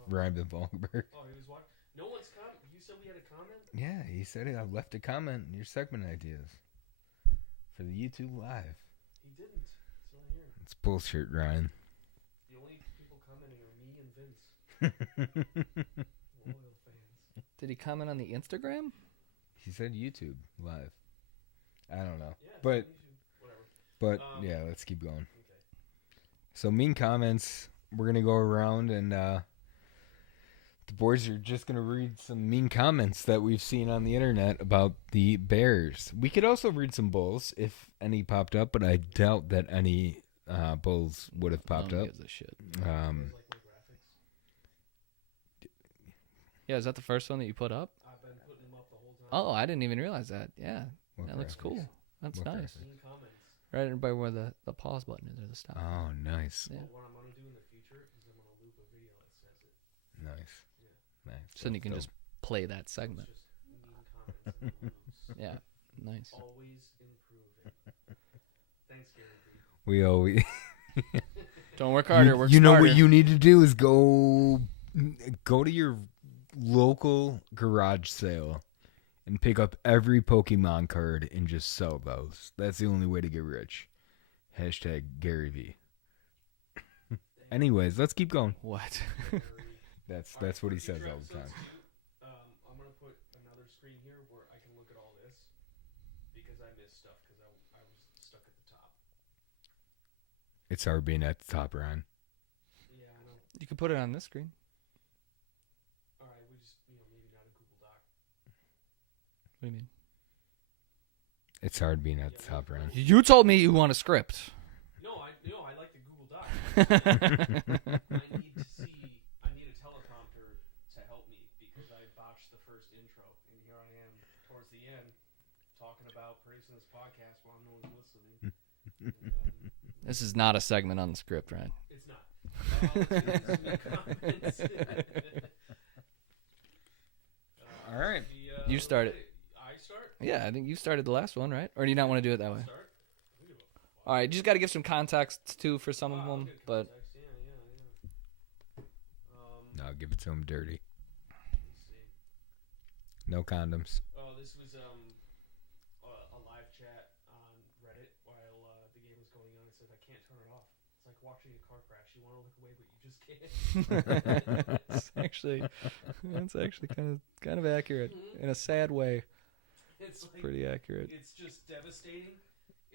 Ryan Volkenberg. Oh, he was watching. No one's comment. You said we had a comment? Yeah, he said I left a comment in your segment ideas for the YouTube live. He didn't. It's not here. It's bullshit, Ryan. The only people commenting are me and Vince. Loyal fans. Did he comment on the Instagram? He said YouTube live. I don't know. Yeah, But whatever. yeah, let's keep going. Okay. So mean comments, we're going to go around and the boys are just going to read some mean comments that we've seen on the internet about the Bears. We could also read some bulls if any popped up, but I doubt that any bulls would have popped No one up. gives a shit. Like my graphics. Yeah, is that the first one that you put up? I've been putting them up the whole time. Oh, I didn't even realize that. Yeah, What that looks graphics? cool. That's What nice. graphics? Mean comments. Right by where the pause button is or the stop. Oh, nice. Yeah. Well, what I'm going to do in the future is I'm going to loop a video that says it. Nice. Nice. So then you can That's just play that segment. It's just mean comments and loops. Yeah, nice. Always improving. Thanks, Gary Vee. dope. We always... Don't work harder. Work you know smarter. what you need to do is go to your local garage sale and pick up every Pokemon card and just sell those. That's the only way to get rich. Hashtag Gary V. Anyways, let's keep going. What? That's what he says all the time. I'm going to put another screen here where I can look at all this because I missed stuff because I was stuck at the top. It's hard being at the top, Ryan. Yeah, I know. You can put it on this screen. All right, we just, maybe not a Google Doc. What do you mean? It's hard being at the top, Ryan. You told me you want a script. No, I like the Google Doc. I need a teleprompter to help me because I botched the first intro, and here I am towards the end talking about producing this podcast while no one's listening. And, This is not a segment on the script, Ryan. it's not. Let's get into some comments. All right. You start it. I start? Yeah, I think you started the last one, right? Or do you not want to do it that way? Start? All right, you just got to give some context too for some of I'll them, get but context. Yeah. No, give it to him dirty. Let's see. No condoms. Oh, this was a live chat on Reddit while the game was going on. It said, I can't turn it off. It's like watching a car crash. You want to look away, but you just can't. that's actually kind of accurate in a sad way. It's like, Pretty accurate. it's just devastating.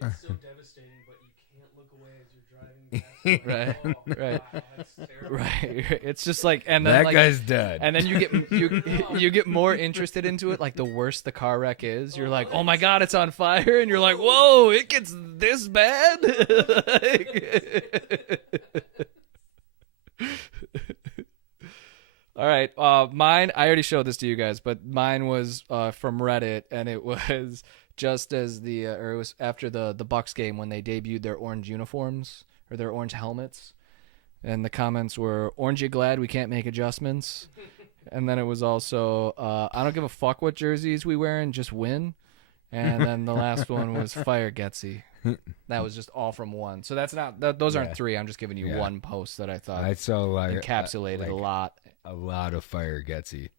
It's so devastating, but you can't look away as you're driving past. Right, Oh, right. Wow, that's terrible. Right. It's just like, and then That like, guy's dead. and then you get more interested into it. Like the worse the car wreck is, you're like, oh my god, it's on fire, and you're like, whoa, it gets this bad. All right, mine. I already showed this to you guys, but mine was from Reddit, and it was just as or it was after the Bucks game when they debuted their orange uniforms or their orange helmets, and the comments were, "Orange, you glad we can't make adjustments?" And then it was also, "I don't give a fuck what jerseys we wear and just win." And then the last one was "Fire Getsy." That was just all from one. So that's not those aren't Yeah. three. I'm just giving you Yeah. one post that I thought I saw like encapsulated a lot. a lot of Fire Getsy.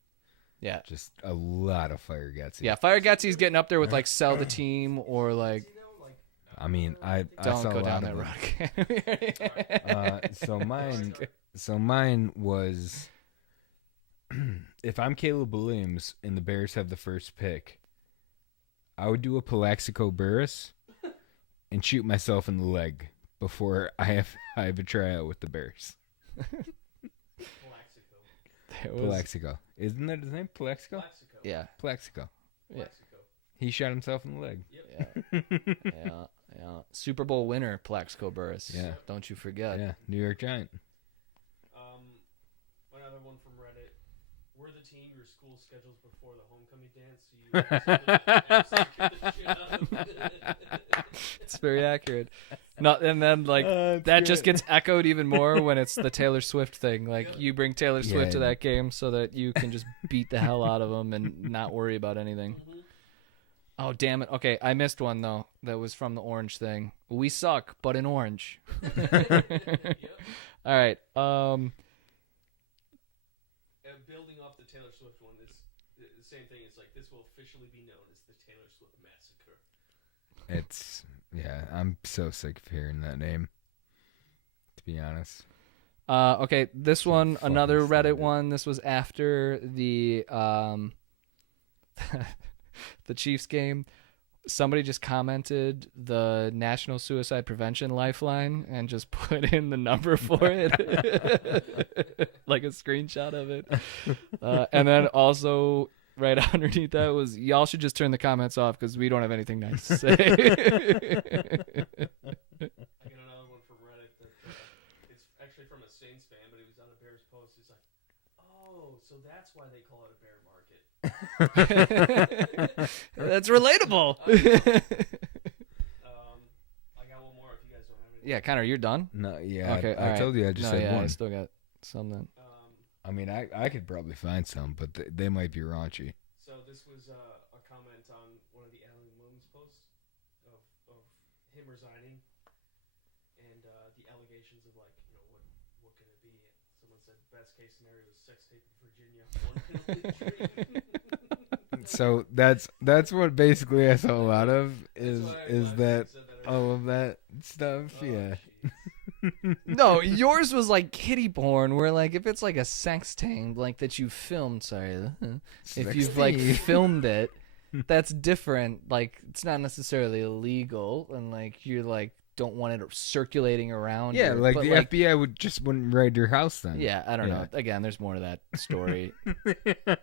Yeah. Just a lot of Fire Getsy. Yeah, Fire Getsy's getting up there with like sell the team or like I mean, I don't saw go a down lot that of road. so mine was if I'm Caleb Williams and the Bears have the first pick, I would do a Plaxico Burress and shoot myself in the leg before I have a tryout with the Bears. Plaxico. It was- Plaxico. Isn't that his name? Plaxico? Plaxico. yeah, Plaxico. Yeah. Plaxico. He shot himself in the leg. yeah. Super Bowl winner Plaxico Burress. Yeah. Don't you forget. Yeah, New York Giant. Another one from Reddit. We're the team your school schedules before the homecoming dance, so you absolutely get the shit out of it. It's very accurate. No, and then like It's that just great. gets echoed even more when it's the Taylor Swift thing. Like Yeah. you bring Taylor Swift to Yeah. that game so that you can just beat the hell out of them and not worry about anything. Mhm. Oh damn it! Okay, I missed one though. That was from the orange thing. We suck, but in orange. All right. Building off the Taylor Swift one is the same thing. It's like this will officially be known as the Taylor Swift massacre. I'm so sick of hearing that name. To be honest. Okay, this one, fucking another Reddit stupid. one. This was after the the Chiefs game. Somebody just commented the National Suicide Prevention Lifeline and just put in the number for it, like a screenshot of it. And then also right underneath that was, y'all should just turn the comments off because we don't have anything nice to say. I got another one from Reddit that it's actually from a Saints fan, but he was on a Bears post. He's like, "Oh, so that's why they call it a bear market." That's relatable. I got one more if you guys don't have any. Yeah, Connor, you're done? No, yeah. Okay, I all right. told you I just No, had yeah, I one. still got some then. I mean, I could probably find some, but they might be raunchy. So this was a comment on one of the Allen Williams posts of him resigning, and the allegations of like, you know, what can it be? Someone said best case scenario is sex tape in Virginia. One penalty tree. So that's what basically I saw a lot of is That's why I'm is glad that you said that all of that stuff. Oh, Yeah. jeez. No, yours was like kitty porn, where like if it's like a sex tape, like that you filmed. Sorry, if you've like filmed it, that's different. Like it's not necessarily illegal, and like you're like don't want it circulating around. Yeah, your- like but, the FBI wouldn't raid your house then. Yeah, I don't know. Again, there's more to that story,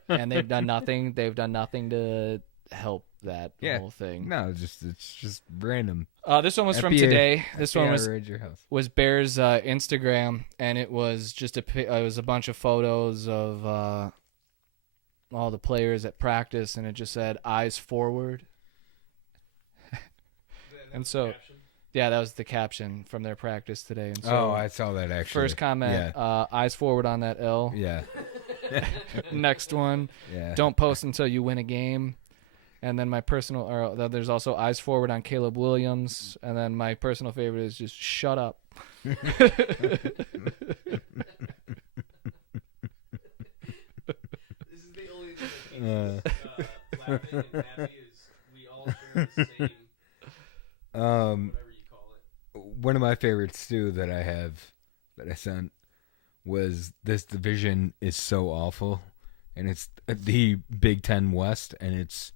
and they've done nothing. They've done nothing to help that Yeah. whole thing. No, it's just random. This one was from FBI today. This one FBI raid your house. was Bears Instagram, and it was just it was a bunch of photos of all the players at practice, and it just said "eyes forward." And so, yeah, that was the caption from their practice today. And so, Oh, I saw that actually. first comment, eyes forward on that L. Yeah. Next one, Yeah. don't post until you win a game. And then my personal, or there's also eyes forward on Caleb Williams. And then my personal favorite is just shut up. This is the only thing that keeps us laughing and happy is we all share the same, whatever you call it. One of my favorites too that I sent was this division is so awful, and it's the Big Ten West, and it's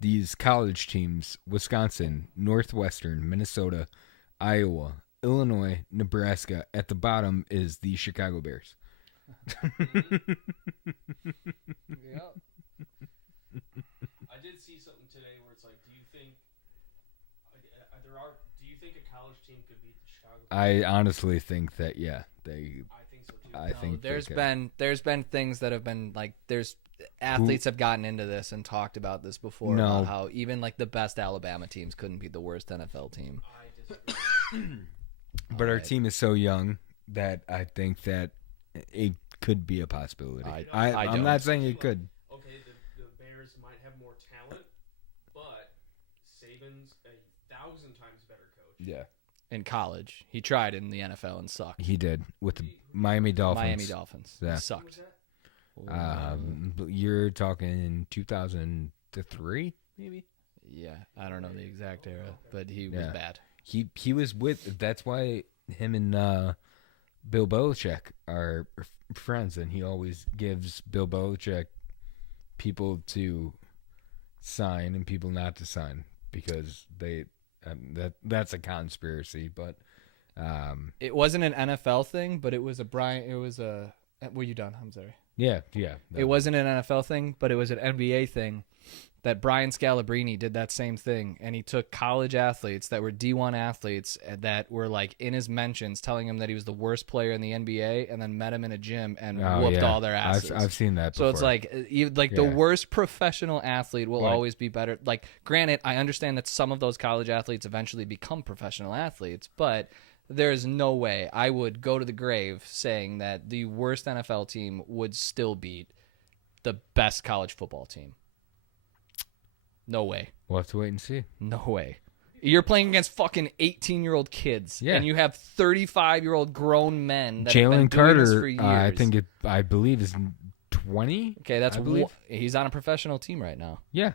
these college teams: Wisconsin, Northwestern, Minnesota, Iowa, Illinois, Nebraska. At the bottom is the Chicago Bears. I did see something today where it's like, do you think a college team could beat the Chicago Bears? I honestly think that they. I think so too. I think they there's could. there's been things that have been like there's athletes have gotten into this and talked about this before No. about how even like the best Alabama teams couldn't beat the worst NFL team. I disagree. But our Alright. team is so young that I think that it could be a possibility. I I'm don't. not saying it could. Okay, the Bears might have more talent, but Saban's 1,000 times better coach. Yeah, In college, he tried in the NFL and sucked. he did with the Miami Dolphins. Miami Dolphins Yeah. Who was sucked. that? But you're talking 2003, maybe. Yeah, I don't know the exact era, but he was Yeah. bad. He was with. That's why him and Bill Belichick are friends, and he always gives Bill Belichick people to sign and people not to sign because they that's a conspiracy. But It wasn't an NFL thing, but it was a Brian. It was a. Were you done? I'm sorry. yeah. It wasn't an NFL thing, but it was an NBA thing. that Brian Scalabrine did that same thing, and he took college athletes that were D1 athletes that were like in his mentions, telling him that he was the worst player in the NBA, and then met him in a gym and whooped all their asses. I've seen that. So before. it's like the worst professional athlete will Right. always be better. Like, granted, I understand that some of those college athletes eventually become professional athletes, but there's no way I would go to the grave saying that the worst NFL team would still beat the best college football team. No way. We'll have to wait and see. No way. You're playing against fucking 18-year-old kids, Yeah. and you have 35-year-old grown men that have been Jalen doing this for Carter, years. I believe is 20. Okay, that's I believe. he's on a professional team right now. Yeah,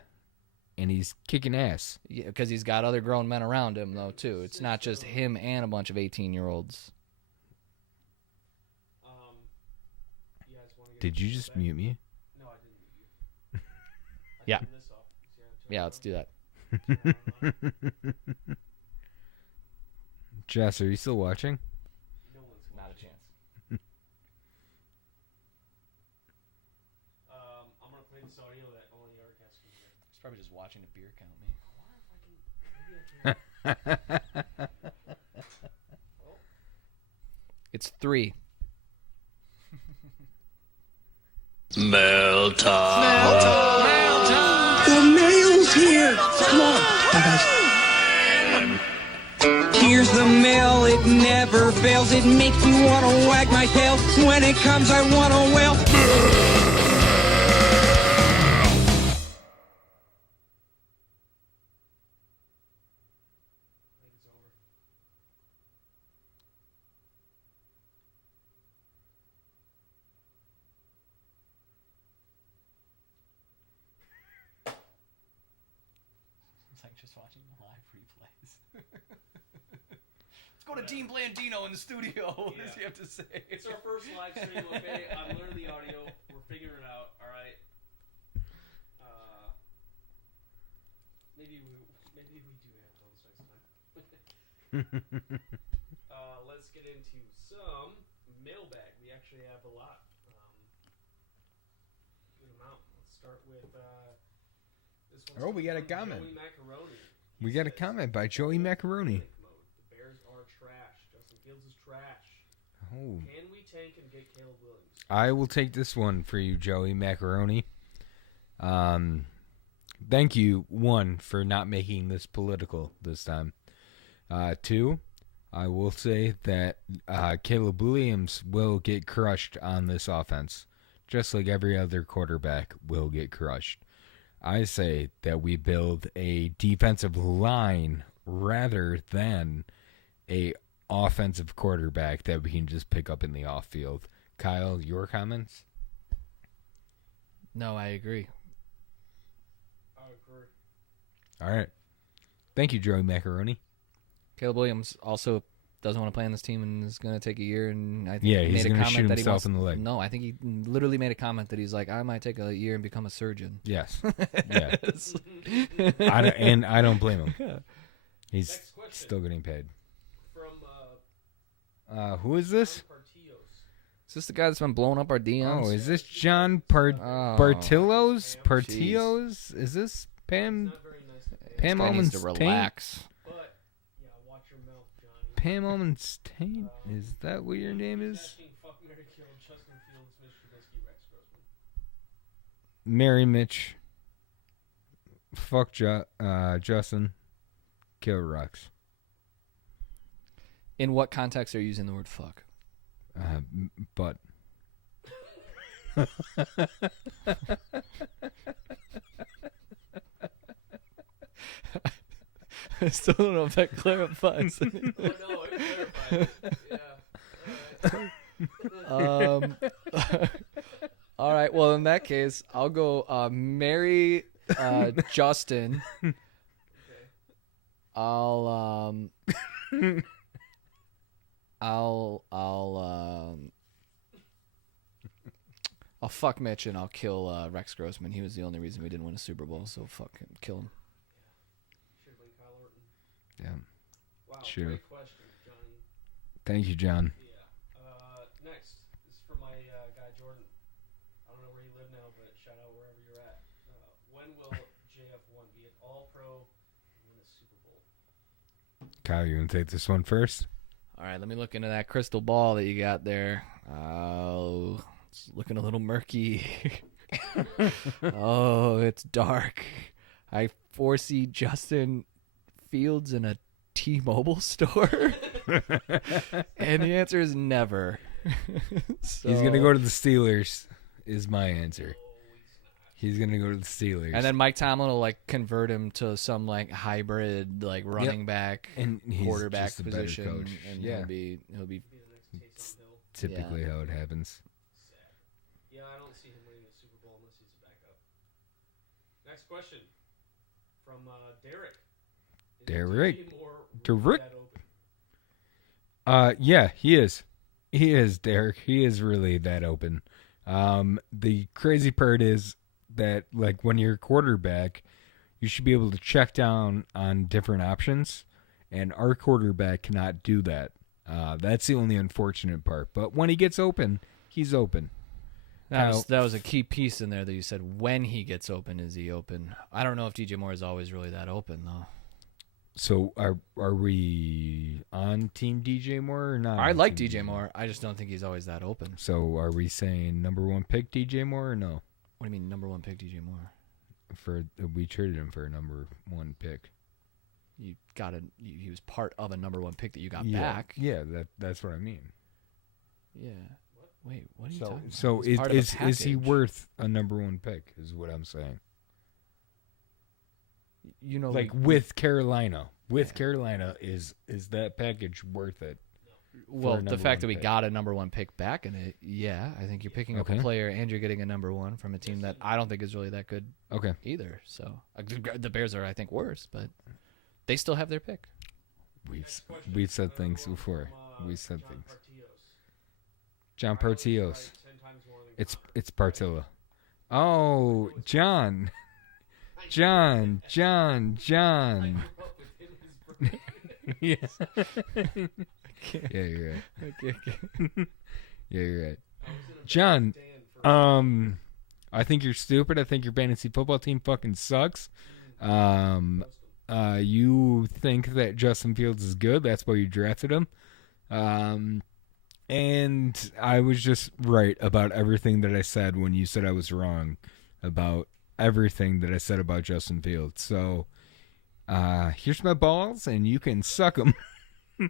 and he's kicking ass. Yeah, because he's got other grown men around him, though, too. It's not just him and a bunch of 18-year-olds. You guys wanna get Did into you the just mailbag? mute me? No, I didn't mute you. I Yeah. turned this off. See, I turned Yeah, it let's on. do that. Jess, are you still watching? No one's Not a watching. chance. I'm gonna play this audio that only Arcast can hear. He's probably just watching the beer count me. I wonder if I can. Maybe I can. It's 3. Mail time. The mail's here. Come on. Here's the mail, it never fails. It makes me want to wag my tail. When it comes, I want to wail. I think it's over. It's like just watching the live replays. Let's go to Dean Blandino in the studio. What does he have to say? It's our first live stream, okay? I'm learning the audio. We're figuring it out, alright? Maybe we do have phones next time. Let's get into some mailbag. We actually have a lot. Good amount. Let's start with this one. Oh, we got a comment. Joey Macaroni. We got a comment by Joey Macaroni. The Bears are trash. Justin Fields is trash. Oh. Can we tank and get Caleb Williams? I will take this one for you, Joey Macaroni. Thank you, 1, for not making this political this time. 2, I will say that Caleb Williams will get crushed on this offense, just like every other quarterback will get crushed. I say that we build a defensive line rather than a offensive quarterback that we can just pick up in the off field. Kyle, your comments? No, I agree. I agree. All right. Thank you, Joey Macaroni. Caleb Williams also doesn't want to play on this team and is going to take a year. And I think Yeah, he he's made a gonna comment shoot that he himself wants, in the leg. No, I think he literally made a comment that he's like, I might take a year and become a surgeon. Yes. Yeah. Yes. I don't blame him. He's Next question. still getting paid. From Who is this? Partios. Is this the guy that's been blowing up our DMs? Oh, is this John Oh, Bartillos? Jeez. Partios? Is this Pam? Not very nice to pay. Pam Guy needs to Almonds Taint? relax. But yeah, watch your mouth, Johnny. Pam Almonds Taint? Is that what your name is? Asking fuck Mary Kill, Justin Fields, Mitch Trubisky, Rex Grossman. Mary Mitch. Fuck Justin. Kill Rex. In what context are you using the word fuck? But. I still don't know if that clarifies. Oh no, it clarifies. Yeah. All right. Well, in that case, I'll go marry Justin. I'll fuck Mitch and I'll kill Rex Grossman. He was the only reason we didn't win a Super Bowl, so fuck him, kill him. Should have been Kyle Orton. Yeah. Wow, Sure. great question, Johnny. Thank you, John. Yeah. Next, this is from my guy Jordan. I don't know where you live now, but shout out wherever you're at. when will JF1 be an All-Pro and win a Super Bowl? Kyle, you want to take this one first? All right, let me look into that crystal ball that you got there. Oh, it's looking a little murky. Oh, it's dark. I foresee Justin Fields in a T-Mobile store. And the answer is never. He's going to go to the Steelers, is my answer. He's going to go to the Steelers. And then Mike Tomlin will like convert him to some like hybrid like running back and he's quarterback just a better position, coach. and Yeah. he'll be Be the next Taysom Hill. Typically how it happens. Sad. Yeah, I don't see him winning a Super Bowl unless he's a backup. Next question from Derek. Is Derek? DJ Moore Derek? really that open? Yeah, he is. He is, Derek. He is really that open. The crazy part is that, like, when you're a quarterback, you should be able to check down on different options, and our quarterback cannot do that. That's the only unfortunate part. But when he gets open, he's open. That was a key piece in there that you said. When he gets open, is he open? I don't know if DJ Moore is always really that open though. So are we on Team DJ Moore or not? I on like Team DJ Moore. I just don't think he's always that open. So are we saying number one pick DJ Moore or no? What do you mean number one pick DJ Moore? We traded him for a number one pick. You got he was part of a number one pick that you got Yeah. back. Yeah, that's what I mean. Yeah. Wait, what are you talking about? So He's part of a is he package. worth a number one pick? Is what I'm saying. You know, Like with Carolina, is that package worth it? well, a the number fact one that we pick? got a number one pick back in it, yeah, I think you're picking up Okay. a player and you're getting a number one from a team that I don't think is really that good Okay. either. So the Bears are, I think, worse, but they still have their pick. We've said things before. We said John things. Partios. John Partios. 10 times more than It's Partilla. Oh, John. John. Yeah. Yeah, you're right. Yeah, you're right. John, I think you're stupid. I think your fantasy football team fucking sucks. You think that Justin Fields is good. That's why you drafted him. And I was just right about everything that I said when you said I was wrong about everything that I said about Justin Fields. So, here's my balls, and you can suck them. Too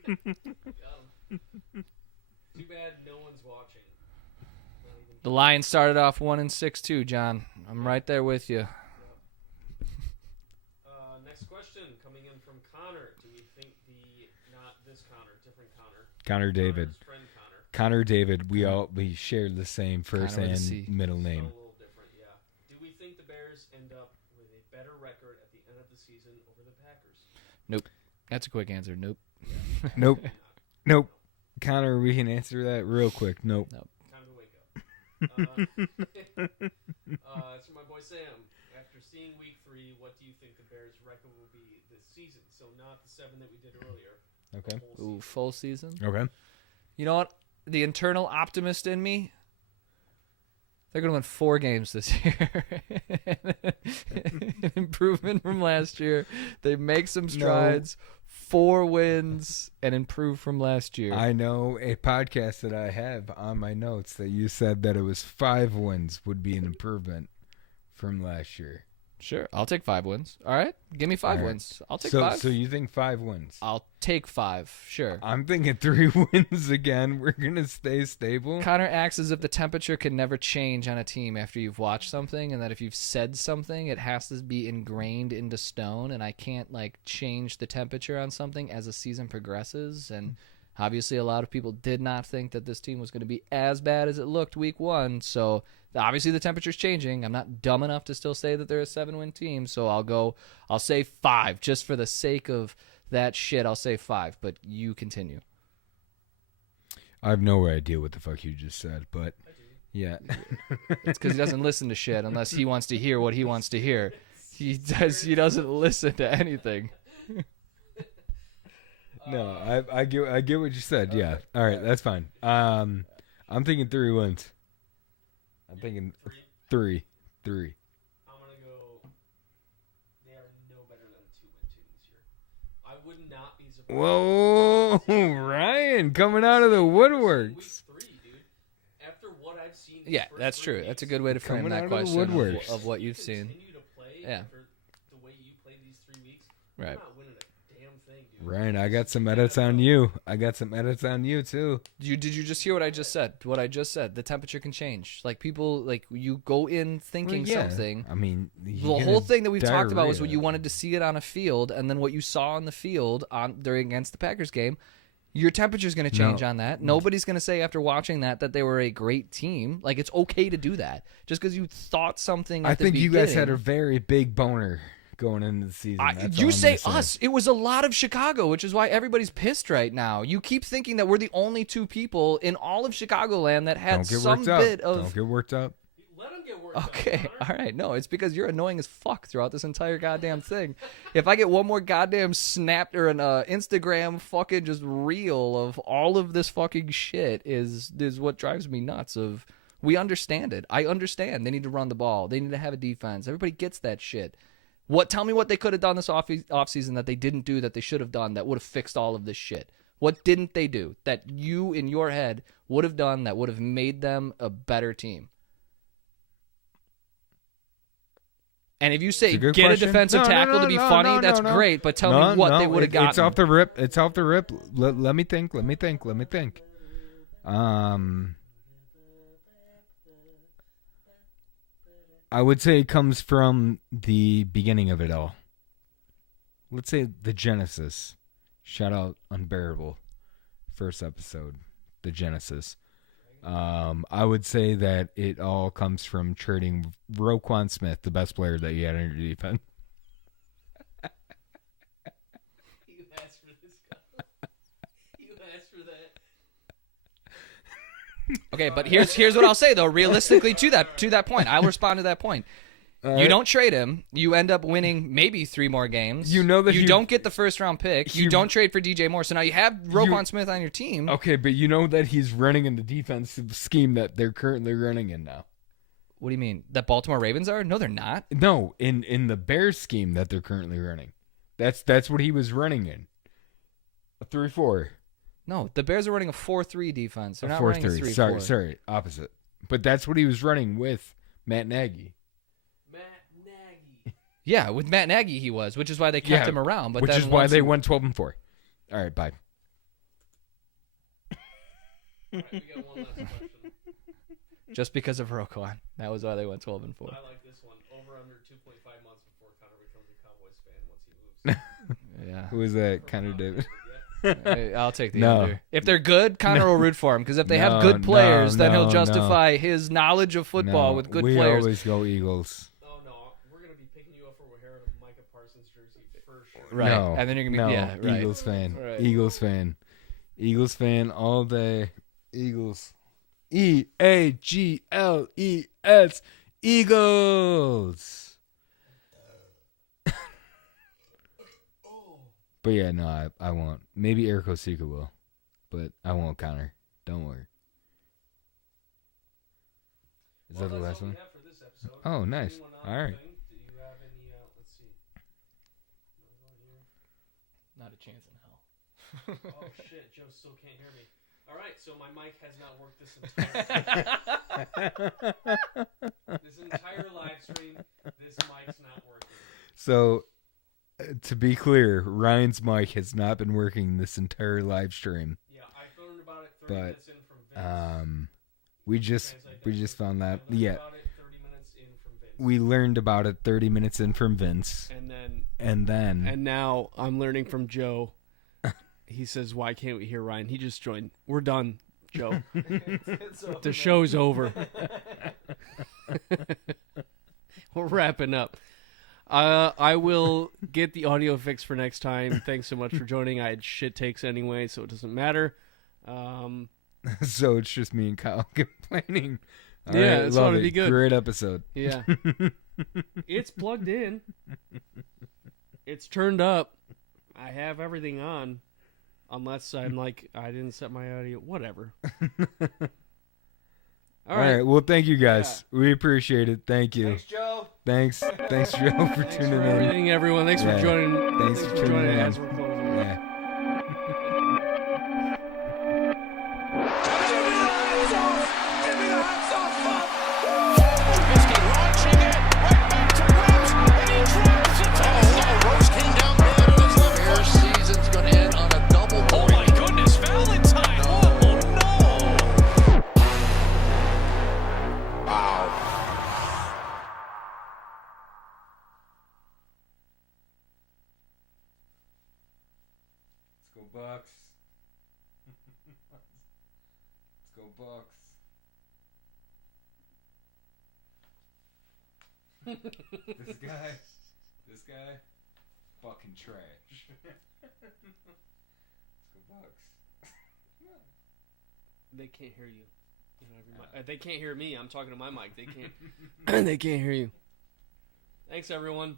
bad no one's watching. Not even The Lions started off 1-6 too, John. I'm right there with you. Next question coming in from Connor. Do we think not this Connor, different Connor. Connor David. Connor's friend Connor. Connor David. We shared the same first Connor with a C. and middle So name. a little different, yeah. Do we think the Bears end up with a better record at the end of the season over the Packers? That's a quick answer. Nope. Nope. Nope. Connor, we can answer that real quick. Nope. Time to wake up. It's from my boy Sam. After seeing week 3, what do you think the Bears' record will be this season? So not the 7 that we did earlier. Okay. Whole Ooh, full season. Okay. You know what? The internal optimist in me, they're going to win 4 games this year. An improvement from last year. They make some strides. 4 wins and improve from last year. I know a podcast that I have on my notes that you said that it was 5 wins would be an improvement from last year. Sure. I'll take 5 wins. All right. Give me 5 All right. wins. I'll take so, 5. So you think 5 wins? I'll take 5. Sure. I'm thinking 3 wins again. We're going to stay stable. Connor acts as if the temperature can never change on a team after you've watched something, and that if you've said something, it has to be ingrained into stone, and I can't like change the temperature on something as the season progresses. And obviously a lot of people did not think that this team was going to be as bad as it looked week 1, so obviously the temperature's changing. I'm not dumb enough to still say that they're a 7-win team, so I'll say 5 just for the sake of that shit. I'll say 5, but you continue. I have no idea what the fuck you just said, but yeah. It's because he doesn't listen to shit unless he wants to hear what he wants to hear. He doesn't listen to anything. No, I get what you said. Yeah. All right, that's fine. I'm thinking 3 wins. I'm thinking 3. I'm going to go Whoa, Ryan coming out of the woodworks. Week 3, dude. After what I've seen. Yeah, that's true. That's a good way to frame Coming that out of the question woodworks. of what you've seen. Continue to play Yeah. for the way you played these 3 weeks. Right. You're not winning a damn thing, dude. Ryan, I got some edits on you. I got some edits on you too. Did you just hear what I just said? What I just said. The temperature can change. Like people, like you go in thinking Well, yeah. something. I mean, The whole thing that we've talked about was what you wanted to see it on a field, and then what you saw on the field during against the Packers game. Your temperature's going to change No. on that. Nobody's going to say after watching that they were a great team. Like it's okay to do that. Just because you thought something. At I the think you guys had a beginning- very big boner going into the season. That's all you I'm say gonna us. It was a lot of Chicago, which is why everybody's pissed right now. You keep thinking that we're the only 2 people in all of Chicagoland that had Don't get some worked up. bit of. Don't get worked up. Let him get worked up, Okay, Connor. all right. No, it's because you're annoying as fuck throughout this entire goddamn thing. If I get one more goddamn snap or an Instagram fucking just reel of all of this fucking shit is what drives me nuts. Of we understand it. I understand. They need to run the ball. They need to have a defense. Everybody gets that shit. Tell me what they could have done this offseason that they didn't do that they should have done that would have fixed all of this shit. What didn't they do that you in your head would have done that would have made them a better team? And if you say It's a good get question. a defensive No, tackle to be funny, that's no. great. But tell me what they would have gotten. It's off the rip. It's off the rip. Let me think. I would say it comes from the beginning of it all. Let's say the Genesis. Shout out Unbearable. First episode. The Genesis. I would say that it all comes from trading Roquan Smith, the best player that you had in your defense. You asked for this guy. You asked for that. Okay, but here's what I'll say though. Realistically, to that point, I'll respond to that point. You don't trade him. You end up winning maybe 3 more games. You know that you he- don't get the first round pick. You he- don't trade for DJ Moore. So now you have Roquan Smith on your team. Okay, but you know that he's running in the defensive scheme that they're currently running in now. What do you mean? That Baltimore Ravens are? No, they're not. No, in the Bears scheme that they're currently running. That's what he was running in. A 3-4. No, the Bears are running a 4-3 defense. They're A not running a 4-3. 3-4. Sorry, opposite. But that's what he was running with Matt Nagy. Matt Nagy. Yeah, with Matt Nagy he was, which is why they kept him around. But which then is why once they he- won 12-4. All right, bye. All right, we got one last question. just because of Roquan. That was why they went 12-4. I like this one. Over under 2.5 months before Connor becomes a Cowboys fan once he moves. Yeah. Who is that? Connor David. I'll take the No. under. If they're good, Connor will root for him. Because if they have No, good players, then he'll no. justify his knowledge of football No, with good we players. always go Eagles. Oh no, we're gonna be picking you up for wearing a Micah Parsons jersey for sure. Right. No, And then you're gonna be no, yeah, right. Eagles fan. Right. Eagles fan. Eagles fan all day. Eagles. EAGLES. Eagles. But yeah, no, I won't. Maybe Eric Osika will, but I won't, Connor. Don't worry. Is that the Well, last that's all one? we have for this episode. Oh, nice. Anyone else All right. think? Do you have any? Let's see. Not a chance in hell. Oh shit, Joe still can't hear me. All right, so my mic has not worked this entire live stream. This mic's not working. So, to be clear, Ryan's mic has not been working this entire live stream. Yeah, I learned about it 30 But, minutes in from Vince. We just found that. I learned Yeah, about it 30 minutes in from Vince. we learned about it 30 minutes in from Vince, And then now I'm learning from Joe. He says, "Why can't we hear Ryan?" He just joined. We're done, Joe. The show's over. We're wrapping up. I will get the audio fixed for next time. Thanks so much for joining. I had shit takes anyway, so it doesn't matter. so it's just me and Kyle complaining. All Yeah, right, it's love ought to it. be good. Great episode. Yeah. It's plugged in. It's turned up. I have everything on. Unless I'm like, I didn't set my audio. Whatever. All right. Well, thank you guys. We appreciate it. Thank you. Thanks, Joe. Thanks, Joe, for tuning in. Everything, everyone. Thanks Yeah. for joining. Thanks for tuning in. as we're closing. Yeah. go Bucks. Let's go Bucks. This guy, fucking trash. Let's go Bucks. They can't hear you. You know, they can't hear me. I'm talking to my mic. They can't. They can't hear you. Thanks, everyone.